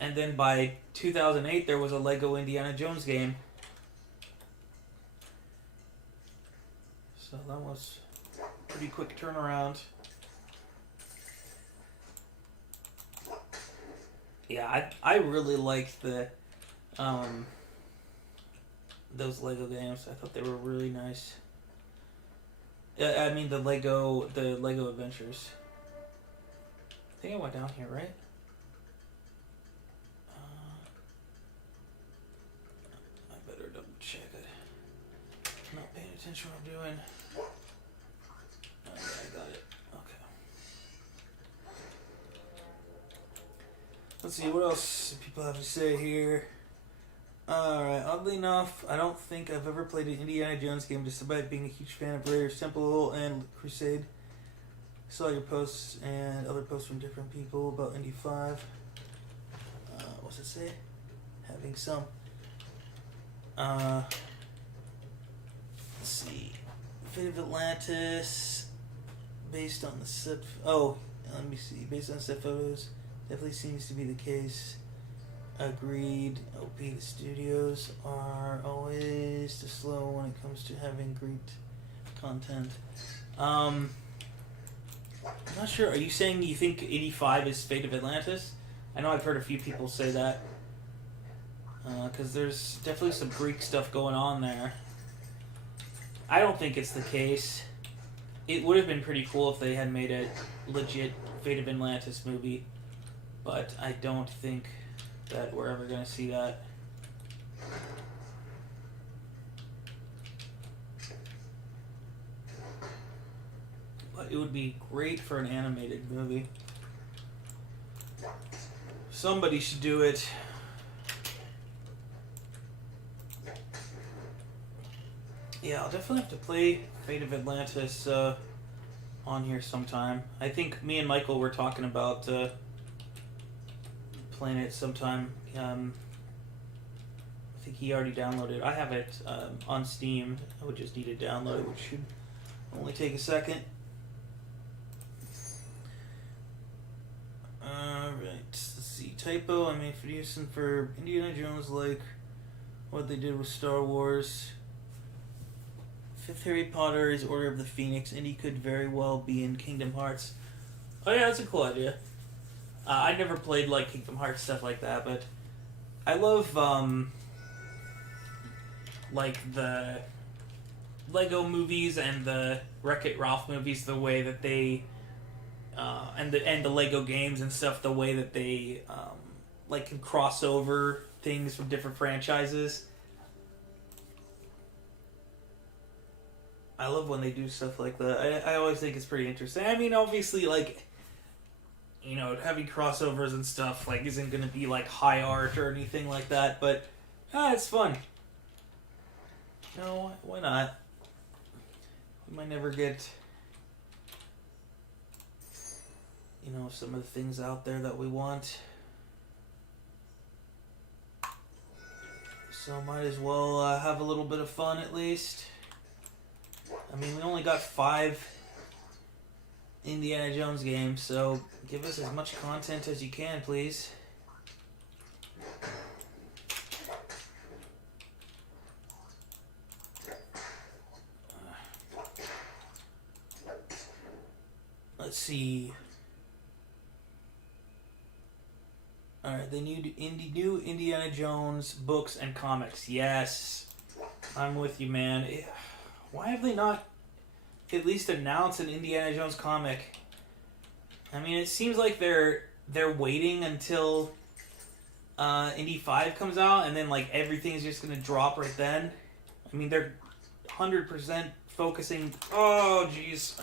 And then by 2008 there was a Lego Indiana Jones game. So that was a pretty quick turnaround. Yeah, I really liked those Lego games. I thought they were really nice. I mean the Lego Adventures. I think I went down here, right? I better double check it. I'm not paying attention to what I'm doing. Okay, I got it. Okay. Let's see, what else people have to say here. Alright, oddly enough, I don't think I've ever played an Indiana Jones game despite being a huge fan of Raiders Temple and Crusade. Saw your posts and other posts from different people about Indy 5. What's it say? Having some. Let's see. Fate of Atlantis, based on the set. Oh, let me see. Based on set photos, definitely seems to be the case. Agreed. OP, the studios are always too slow when it comes to having great content. I'm not sure. Are you saying you think 85 is Fate of Atlantis? I know I've heard a few people say that. Because there's definitely some Greek stuff going on there. I don't think it's the case. It would have been pretty cool if they had made a legit Fate of Atlantis movie. But I don't think that we're ever going to see that. But it would be great for an animated movie. Somebody should do it. Yeah, I'll definitely have to play Fate of Atlantis on here sometime. I think me and Michael were talking about playing it sometime. I think he already downloaded it. I have it on Steam. I would just need to download it, which should only take a second. Alright, let's see. Typo, I made for using for Indiana Jones, like what they did with Star Wars. Fifth Harry Potter is Order of the Phoenix. Indy could very well be in Kingdom Hearts. Oh yeah, that's a cool idea. I never played like Kingdom Hearts stuff like that, but I love like the Lego movies and the Wreck-It Ralph movies. The way that they and the Lego games and stuff. The way that they like can cross over things from different franchises. I love when they do stuff like that. I always think it's pretty interesting. I mean, obviously, like, you know, having crossovers and stuff, like, isn't going to be, like, high art or anything like that, but, it's fun. No, why not? We might never get, you know, some of the things out there that we want. So might as well have a little bit of fun at least. I mean, we only got 5 Indiana Jones games, so give us as much content as you can, please. Let's see. Alright, the new Indiana Jones books and comics. Yes. I'm with you, man. Why have they not at least announced an Indiana Jones comic? I mean, it seems like they're waiting until Indy 5 comes out, and then like everything's just gonna drop right then. I mean, they're 100% focusing. Oh, jeez.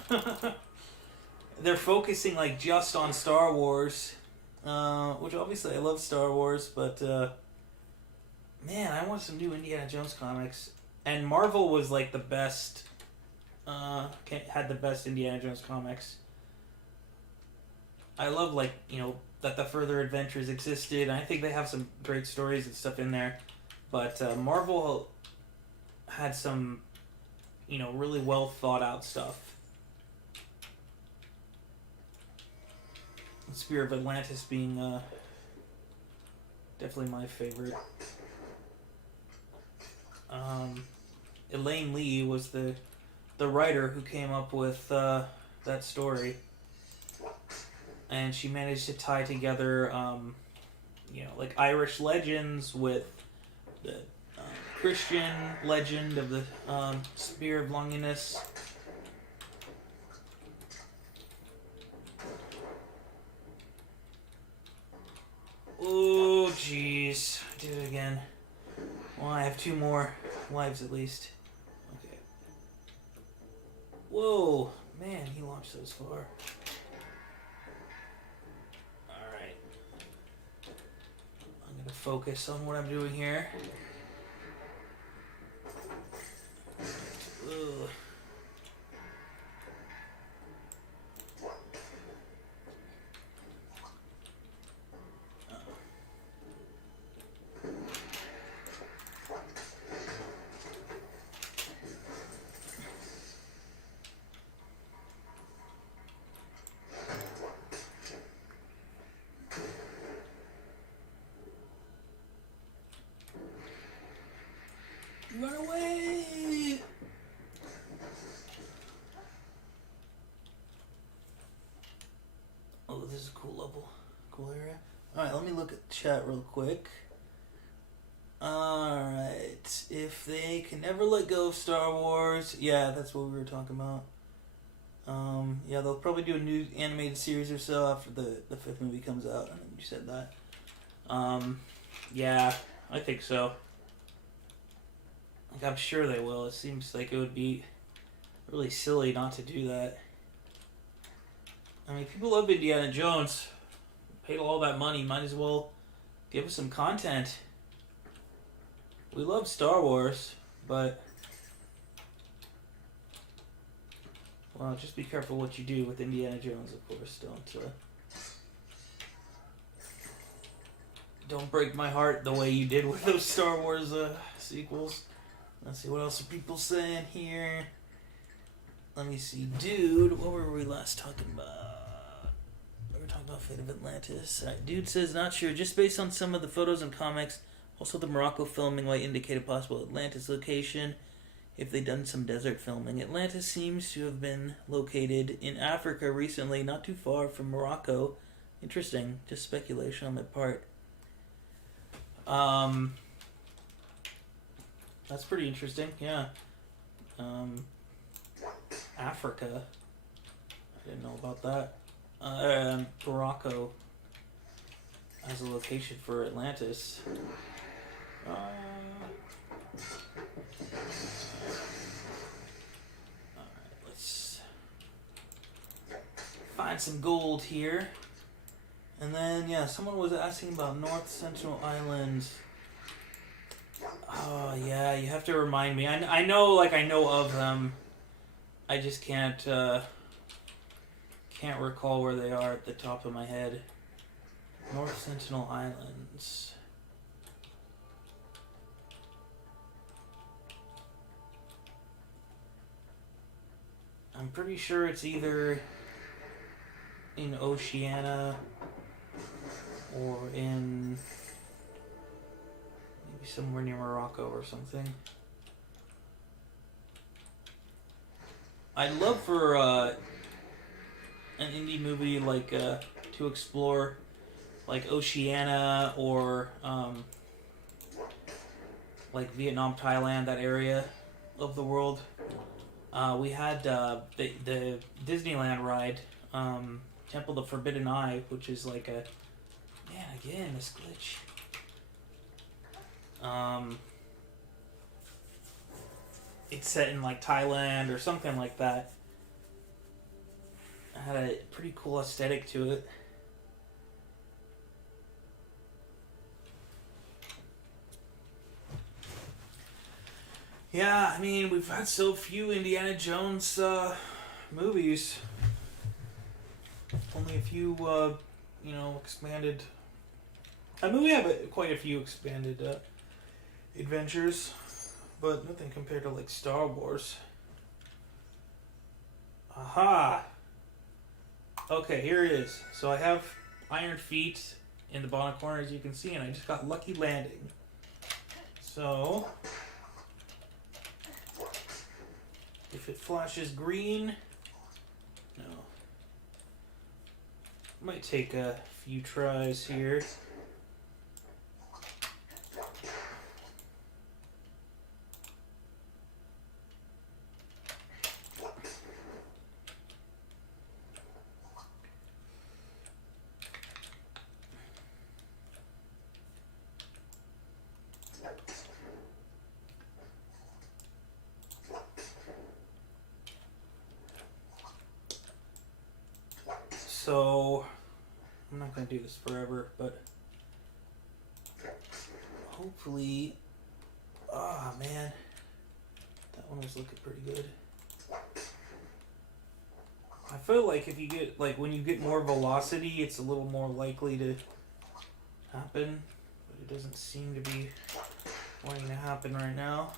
They're focusing like just on Star Wars, which obviously I love Star Wars, but man, I want some new Indiana Jones comics. And Marvel was like the best, had the best Indiana Jones comics. I love, like, you know, that the Further Adventures existed. I think they have some great stories and stuff in there. But Marvel had some, you know, really well thought out stuff. Spear of Atlantis being definitely my favorite. Elaine Lee was the writer who came up with that story, and she managed to tie together, you know, like Irish legends with the Christian legend of the Spear of Longinus. Oh, jeez. I did it again. Well, I have 2 more lives at least. Okay. Whoa. Man, he launched those far. Alright. I'm going to focus on what I'm doing here. Ugh. Run away! Oh, this is a cool level. Cool area. Alright, let me look at the chat real quick. Alright. If they can never let go of Star Wars. Yeah, that's what we were talking about. Yeah, they'll probably do a new animated series or so after the fifth movie comes out. I think you said that. Yeah, I think so. Like, I'm sure they will. It seems like it would be really silly not to do that. I mean, people love Indiana Jones. Paid all that money, might as well give us some content. We love Star Wars, but... Well, just be careful what you do with Indiana Jones, of course. Don't break my heart the way you did with those Star Wars sequels. Let's see, what else are people saying here? Let me see. Dude, what were we last talking about? We were talking about Fate of Atlantis. Dude says, not sure. Just based on some of the photos and comics, also the Morocco filming might indicate a possible Atlantis location if they'd done some desert filming. Atlantis seems to have been located in Africa recently, not too far from Morocco. Interesting. Just speculation on my part. That's pretty interesting, yeah. Africa. I didn't know about that. Morocco as a location for Atlantis. Alright, let's find some gold here. And then, yeah, someone was asking about North Sentinel Islands. Oh, yeah, you have to remind me. I know of them. I just can't recall where they are at the top of my head. North Sentinel Islands. I'm pretty sure it's either in Oceania or in maybe somewhere near Morocco or something. I'd love for an indie movie like to explore like Oceania or like Vietnam, Thailand, that area of the world. We had the Disneyland ride, Temple of the Forbidden Eye, which is like a... Man, again, this glitch. It's set in like Thailand or something like that. It had a pretty cool aesthetic to it. Yeah, I mean, we've had so few Indiana Jones movies. Only a few, expanded... I mean, we have quite a few expanded adventures, but nothing compared to, like, Star Wars. Aha! Okay, here it is. So I have Iron Feet in the bottom corner, as you can see, and I just got Lucky Landing. So... if it flashes green, no. Might take a few tries here. So, I'm not going to do this forever, but hopefully, man, that one was looking pretty good. I feel like if you get, like, when you get more velocity, it's a little more likely to happen, but it doesn't seem to be wanting to happen right now.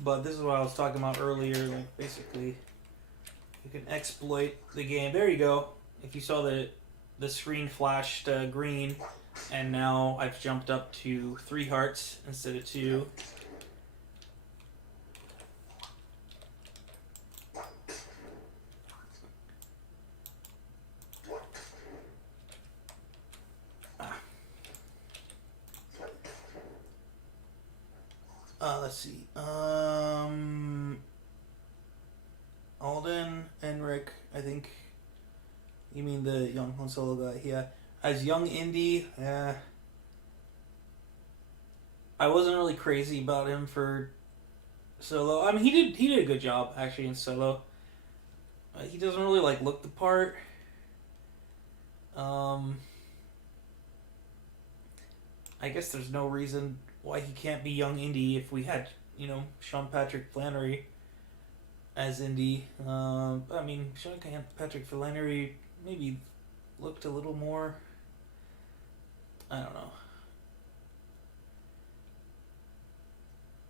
But this is what I was talking about earlier, like, basically... you can exploit the game. There you go. If you saw the screen flashed green, And now I've jumped up to 3 hearts instead of 2. Let's see. Alden, Enric, I think. You mean the young Han Solo guy? Yeah. As young Indy, I wasn't really crazy about him for Solo. I mean, he did a good job actually in Solo. He doesn't really like look the part. I guess there's no reason why he can't be young Indy if we had, Sean Patrick Flannery as Indy. I mean, Sean Patrick Flannery maybe looked a little more. I don't know.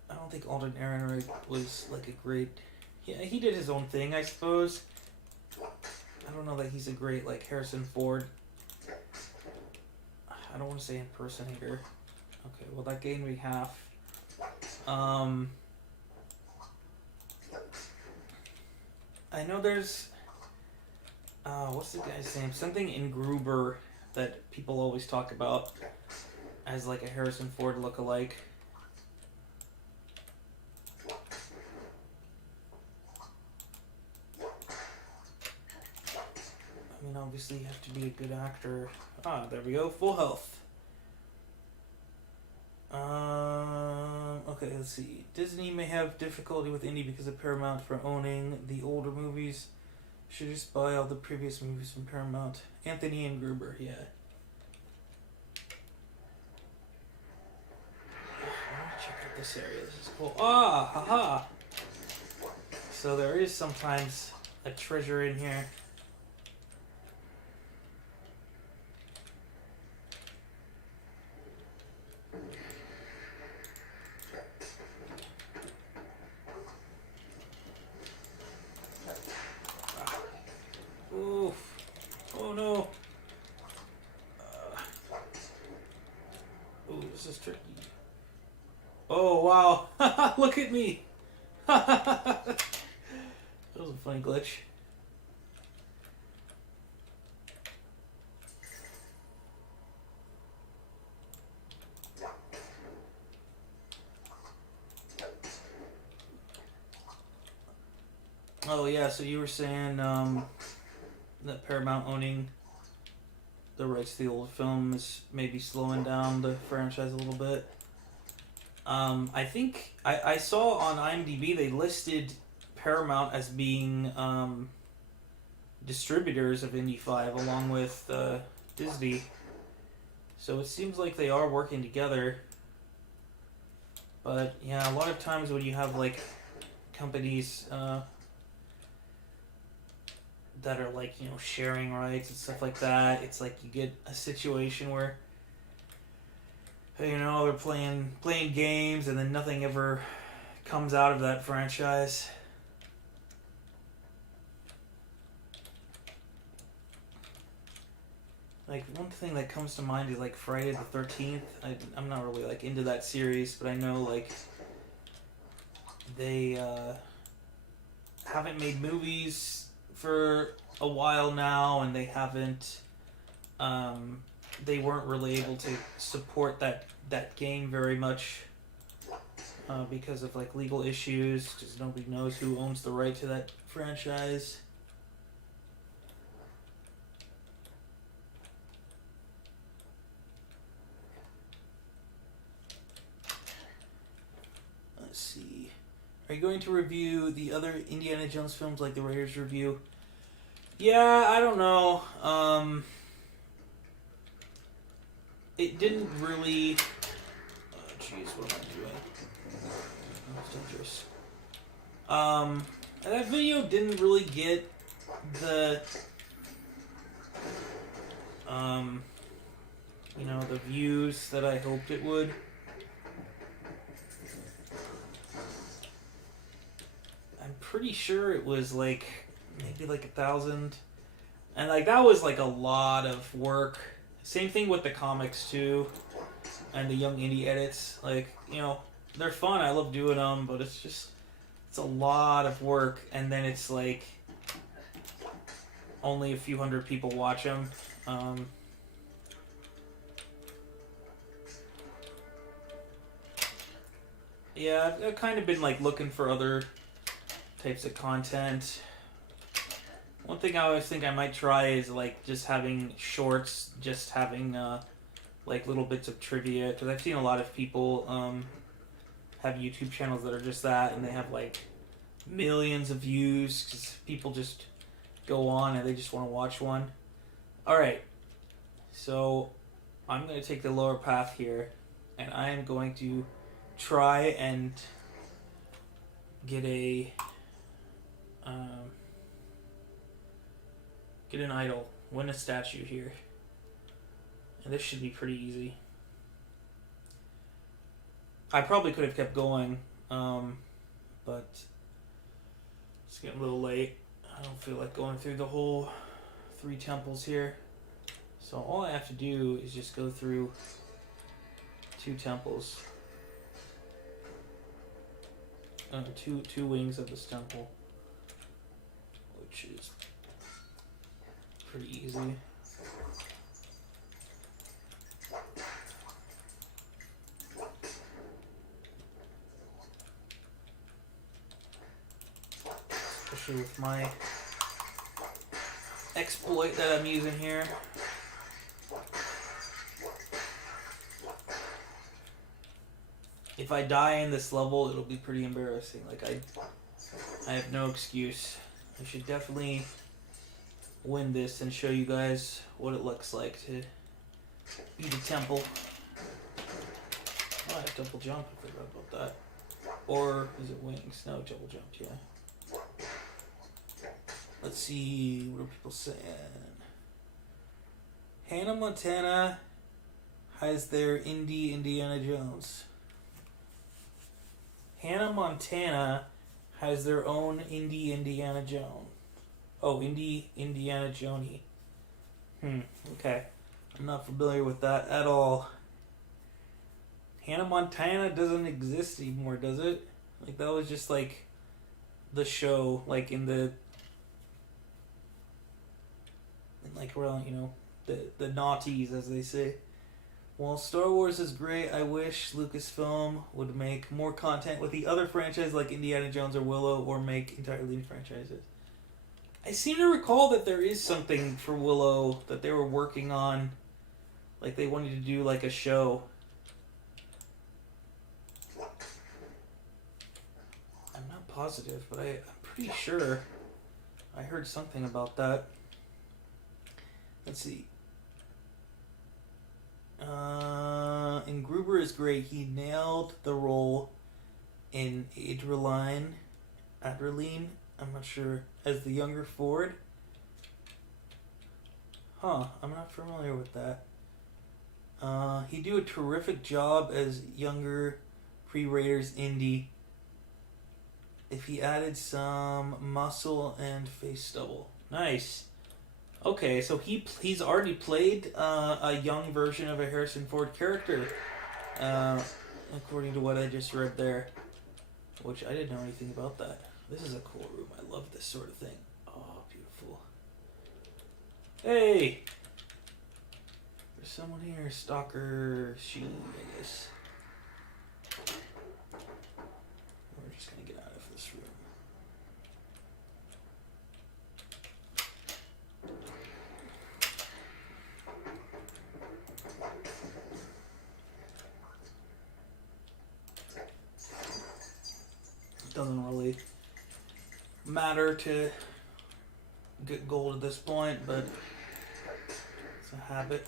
I don't think Alden Ehrenreich was like a great. Yeah, he did his own thing, I suppose. I don't know that he's a great like Harrison Ford. I don't want to say impersonator. Okay, well that gained me half. I know there's what's the guy's name? Something in Gruber that people always talk about as like a Harrison Ford lookalike. I mean, obviously you have to be a good actor. There we go. Full health. Okay, let's see. Disney may have difficulty with Indy because of Paramount for owning the older movies. Should just buy all the previous movies from Paramount. Anthony and Gruber, yeah. Let me check out this area. This is cool. Haha. So there is sometimes a treasure in here. Oof. Oh no. Ooh, this is tricky. Oh wow. Look at me. That was a funny glitch. Oh yeah, so you were saying that Paramount owning the rights to the old film is maybe slowing down the franchise a little bit. I think I saw on IMDb they listed Paramount as being distributors of Indy 5 along with Disney. So it seems like they are working together. But yeah, a lot of times when you have like companies that are like, sharing rights and stuff like that, it's like you get a situation where they're playing games and then nothing ever comes out of that franchise. Like one thing that comes to mind is like Friday the 13th. I'm not really like into that series, but I know like they haven't made movies for a while now, and they haven't they weren't really able to support that game very much because of like legal issues, because nobody knows who owns the right to that franchise. Let's see. Are you going to review the other Indiana Jones films like the Raiders review? Yeah, I don't know. It didn't really... Oh, jeez, what am I doing? That's dangerous. That video didn't really get the... the views that I hoped it would. I'm pretty sure it was maybe 1,000, and that was a lot of work Same thing with the comics too, and the young indie edits. Like, you know, they're fun. I love doing them, but it's a lot of work, and then it's like only a few hundred people watch them. Yeah, I've kind of been like looking for other types of content. One thing I always think I might try is like just having shorts, just having like little bits of trivia, because I've seen a lot of people have YouTube channels that are just that, and they have like millions of views because people just go on and they just want to watch one. Alright, so I'm going to take the lower path here, and I am going to try and get a get an idol, win a statue here, and this should be pretty easy. I probably could have kept going, but it's getting a little late. I don't feel like going through the whole 3 temples here, so all I have to do is just go through 2 temples. Two wings of this temple, which is pretty easy. Especially with my exploit that I'm using here. If I die in this level, it'll be pretty embarrassing. Like, I have no excuse. I should definitely win this and show you guys what it looks like to beat a temple. Oh, I have double jump. I forgot about that. Or is it wings? No, double jumped, yeah. Let's see, what are people saying? Hannah Montana has their indie Indiana Jones. Hannah Montana has their own indie Indiana Jones. Oh, indie Indiana Joney. Okay. I'm not familiar with that at all. Hannah Montana doesn't exist anymore, does it? Like, that was just like the show, like in like around, you know, the naughties, as they say. While Star Wars is great, I wish Lucasfilm would make more content with the other franchises like Indiana Jones or Willow, or make entirely new franchises. I seem to recall that there is something for Willow that they were working on. Like, they wanted to do like a show. I'm not positive, but I'm pretty sure I heard something about that. Let's see. And Gruber is great. He nailed the role in Adrenaline, I'm not sure, as the younger Ford. Huh, I'm not familiar with that. He do a terrific job as younger pre-Raiders Indy if he added some muscle and face stubble. Nice. Okay, so he's already played a young version of a Harrison Ford character, according to what I just read there, which I didn't know anything about that. This is a cool room. I love this sort of thing. Oh, beautiful. Hey! There's someone here. Stalker Sheen, I guess. We're just gonna get out of this room. Doesn't really matter to get gold at this point, but it's a habit.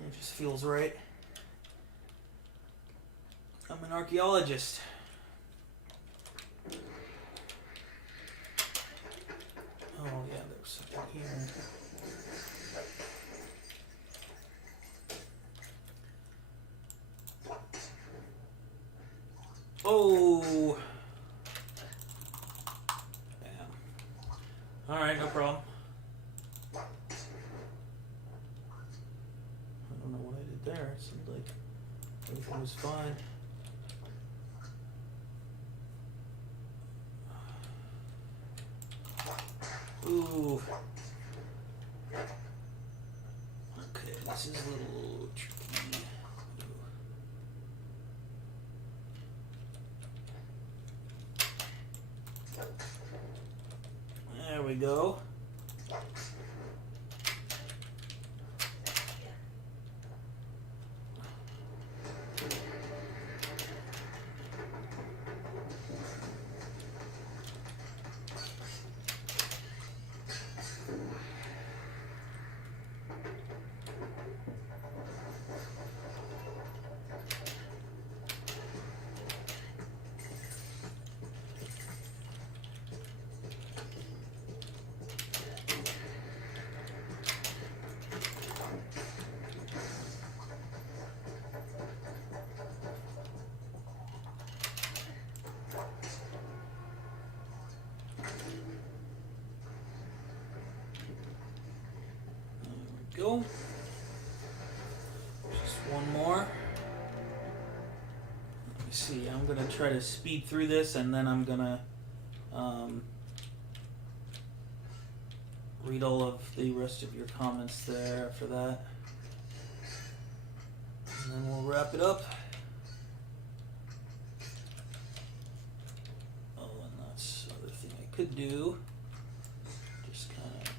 It just feels right. I'm an archaeologist. Oh yeah, there was something here. Oh! Damn. Alright, no problem. right there. It seemed like everything was fine. Ooh. Okay, this is a little tricky. There we go. Go. Just one more. Let me see. I'm gonna try to speed through this, and then I'm gonna read all of the rest of your comments there after that, and then we'll wrap it up. Oh, and that's the other thing I could do. Just kind of.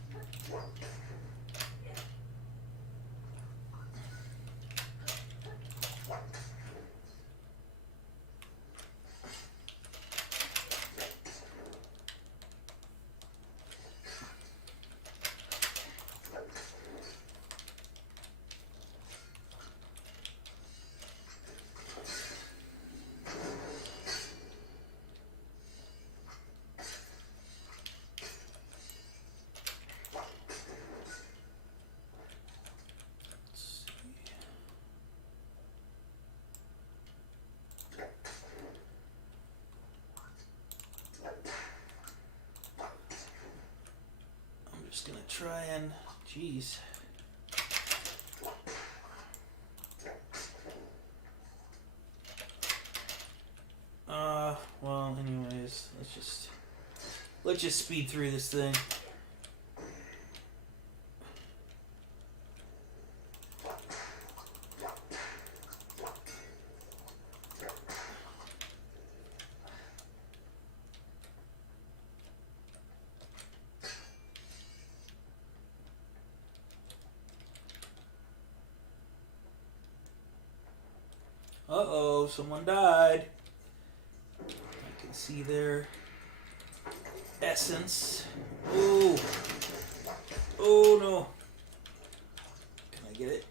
Just gonna try and, geez. Well, anyways, let's just speed through this thing. Uh-oh, someone died. I can see their essence. Oh. Oh, no. Can I get it?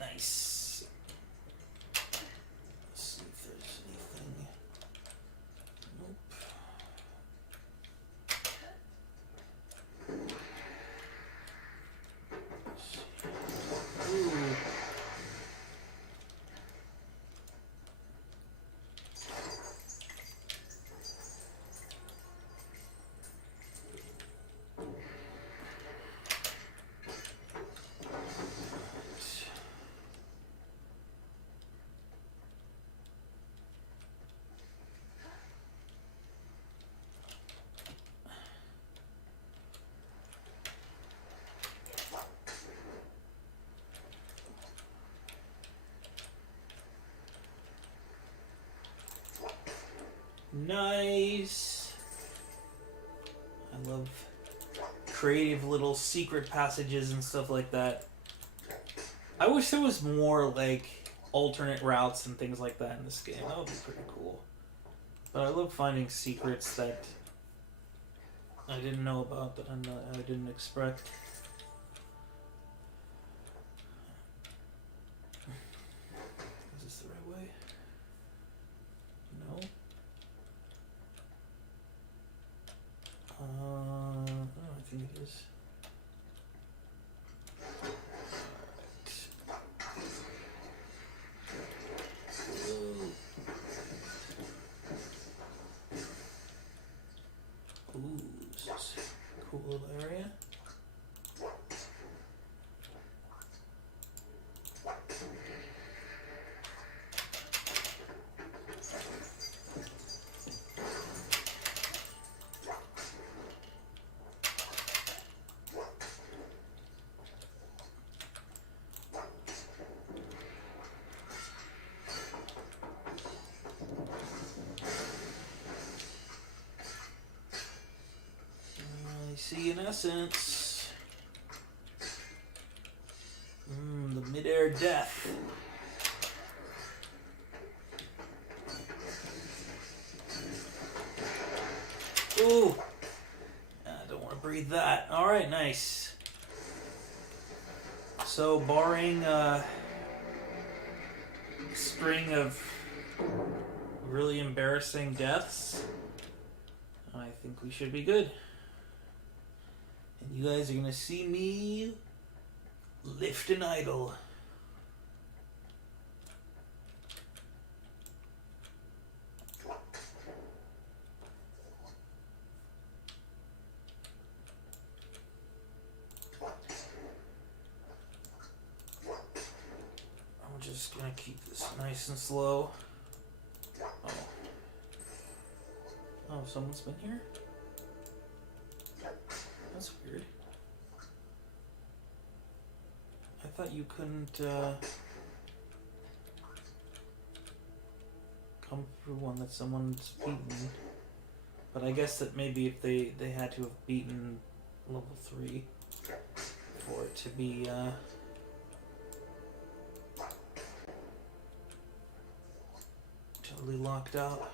Nice. Let's see if there's anything. Nope. Ooh. Nice. I love creative little secret passages and stuff like that. I wish there was more like alternate routes and things like that in this game. That would be pretty cool. But I love finding secrets that I didn't know about, that I didn't expect. Is this the right way? No. Oh, I think it is. Ooh, this is a cool little area. see an essence. The midair death. Ooh. I don't want to breathe that. Alright, nice. So, barring a string of really embarrassing deaths, I think we should be good. And you guys are going to see me lift an idol. I'm just going to keep this nice and slow. Oh, someone's been here? That's weird. I thought you couldn't come through one that someone's beaten. But I guess that maybe if they had to have beaten level 3 for it to be totally locked out.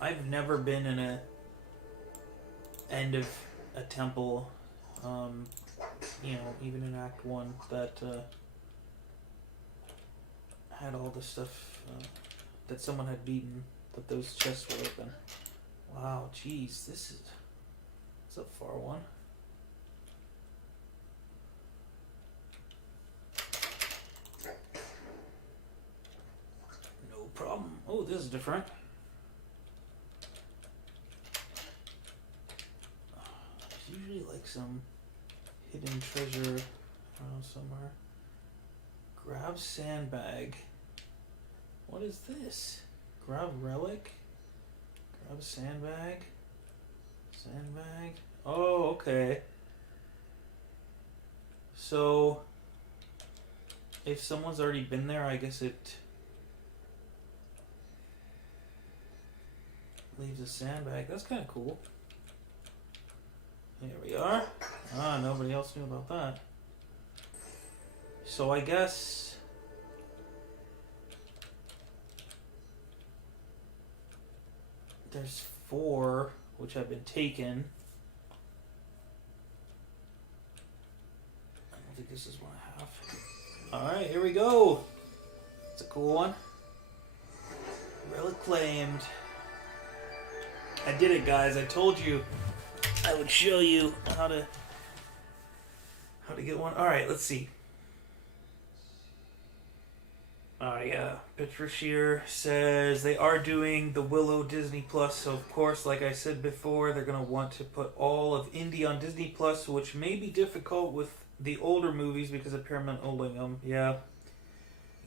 I've never been in a end of a temple, you know, even in Act 1 that had all the stuff that someone had beaten, that those chests were open. Wow, jeez, this is a far one. No problem. Oh, this is different. Usually like some hidden treasure around somewhere. Grab sandbag. What is this? Grab relic? Grab sandbag? Sandbag? Oh, okay. So, if someone's already been there, I guess it leaves a sandbag. That's kind of cool. Here we are. Ah, nobody else knew about that. So I guess there's 4 which have been taken. I don't think this is one I have. Alright, here we go. It's a cool one. Relic claimed. I did it, guys. I told you I would show you how to get one. Alright, let's see. Yeah, Petrushier says they are doing the Willow Disney Plus, so of course, like I said before, they're going to want to put all of Indy on Disney Plus, which may be difficult with the older movies because of Paramount owning them. Yeah.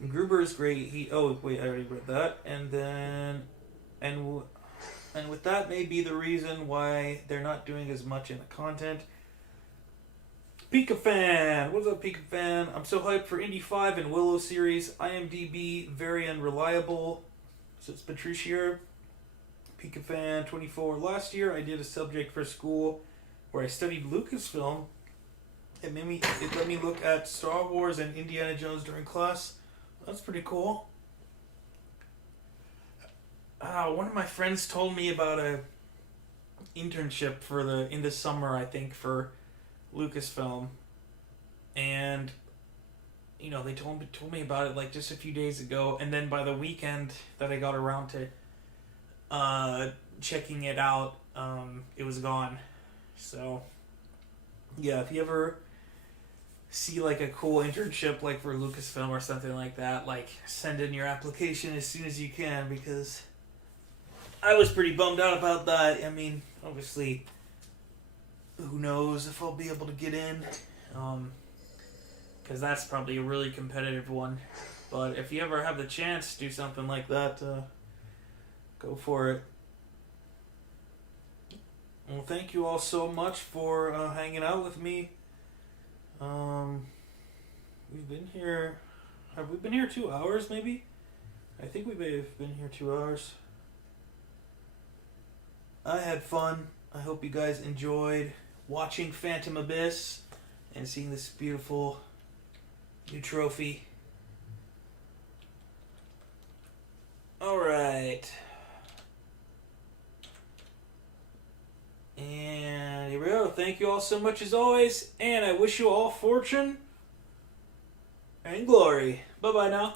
And Gruber is great. Oh, wait, I already read that. And then... And with that may be the reason why they're not doing as much in the content. Pika Fan! What's up, Pika Fan? I'm so hyped for Indy 5 and Willow series. IMDb, very unreliable. So it's Patricia. Pika Fan 24. Last year I did a subject for school where I studied Lucasfilm. It let me look at Star Wars and Indiana Jones during class. That's pretty cool. One of my friends told me about a internship in the summer, I think, for Lucasfilm, and you know, they told me about it like just a few days ago, and then by the weekend that I got around to checking it out, it was gone. So yeah, if you ever see like a cool internship like for Lucasfilm or something like that, like send in your application as soon as you can, because I was pretty bummed out about that. I mean, obviously, who knows if I'll be able to get in, because that's probably a really competitive one. But if you ever have the chance to do something like that, go for it. Well, thank you all so much for hanging out with me. We've been here... Have we been here 2 hours, maybe? I think we may have been here 2 hours. I had fun. I hope you guys enjoyed watching Phantom Abyss and seeing this beautiful new trophy. Alright. And here we go. Thank you all so much as always. And I wish you all fortune and glory. Bye-bye now.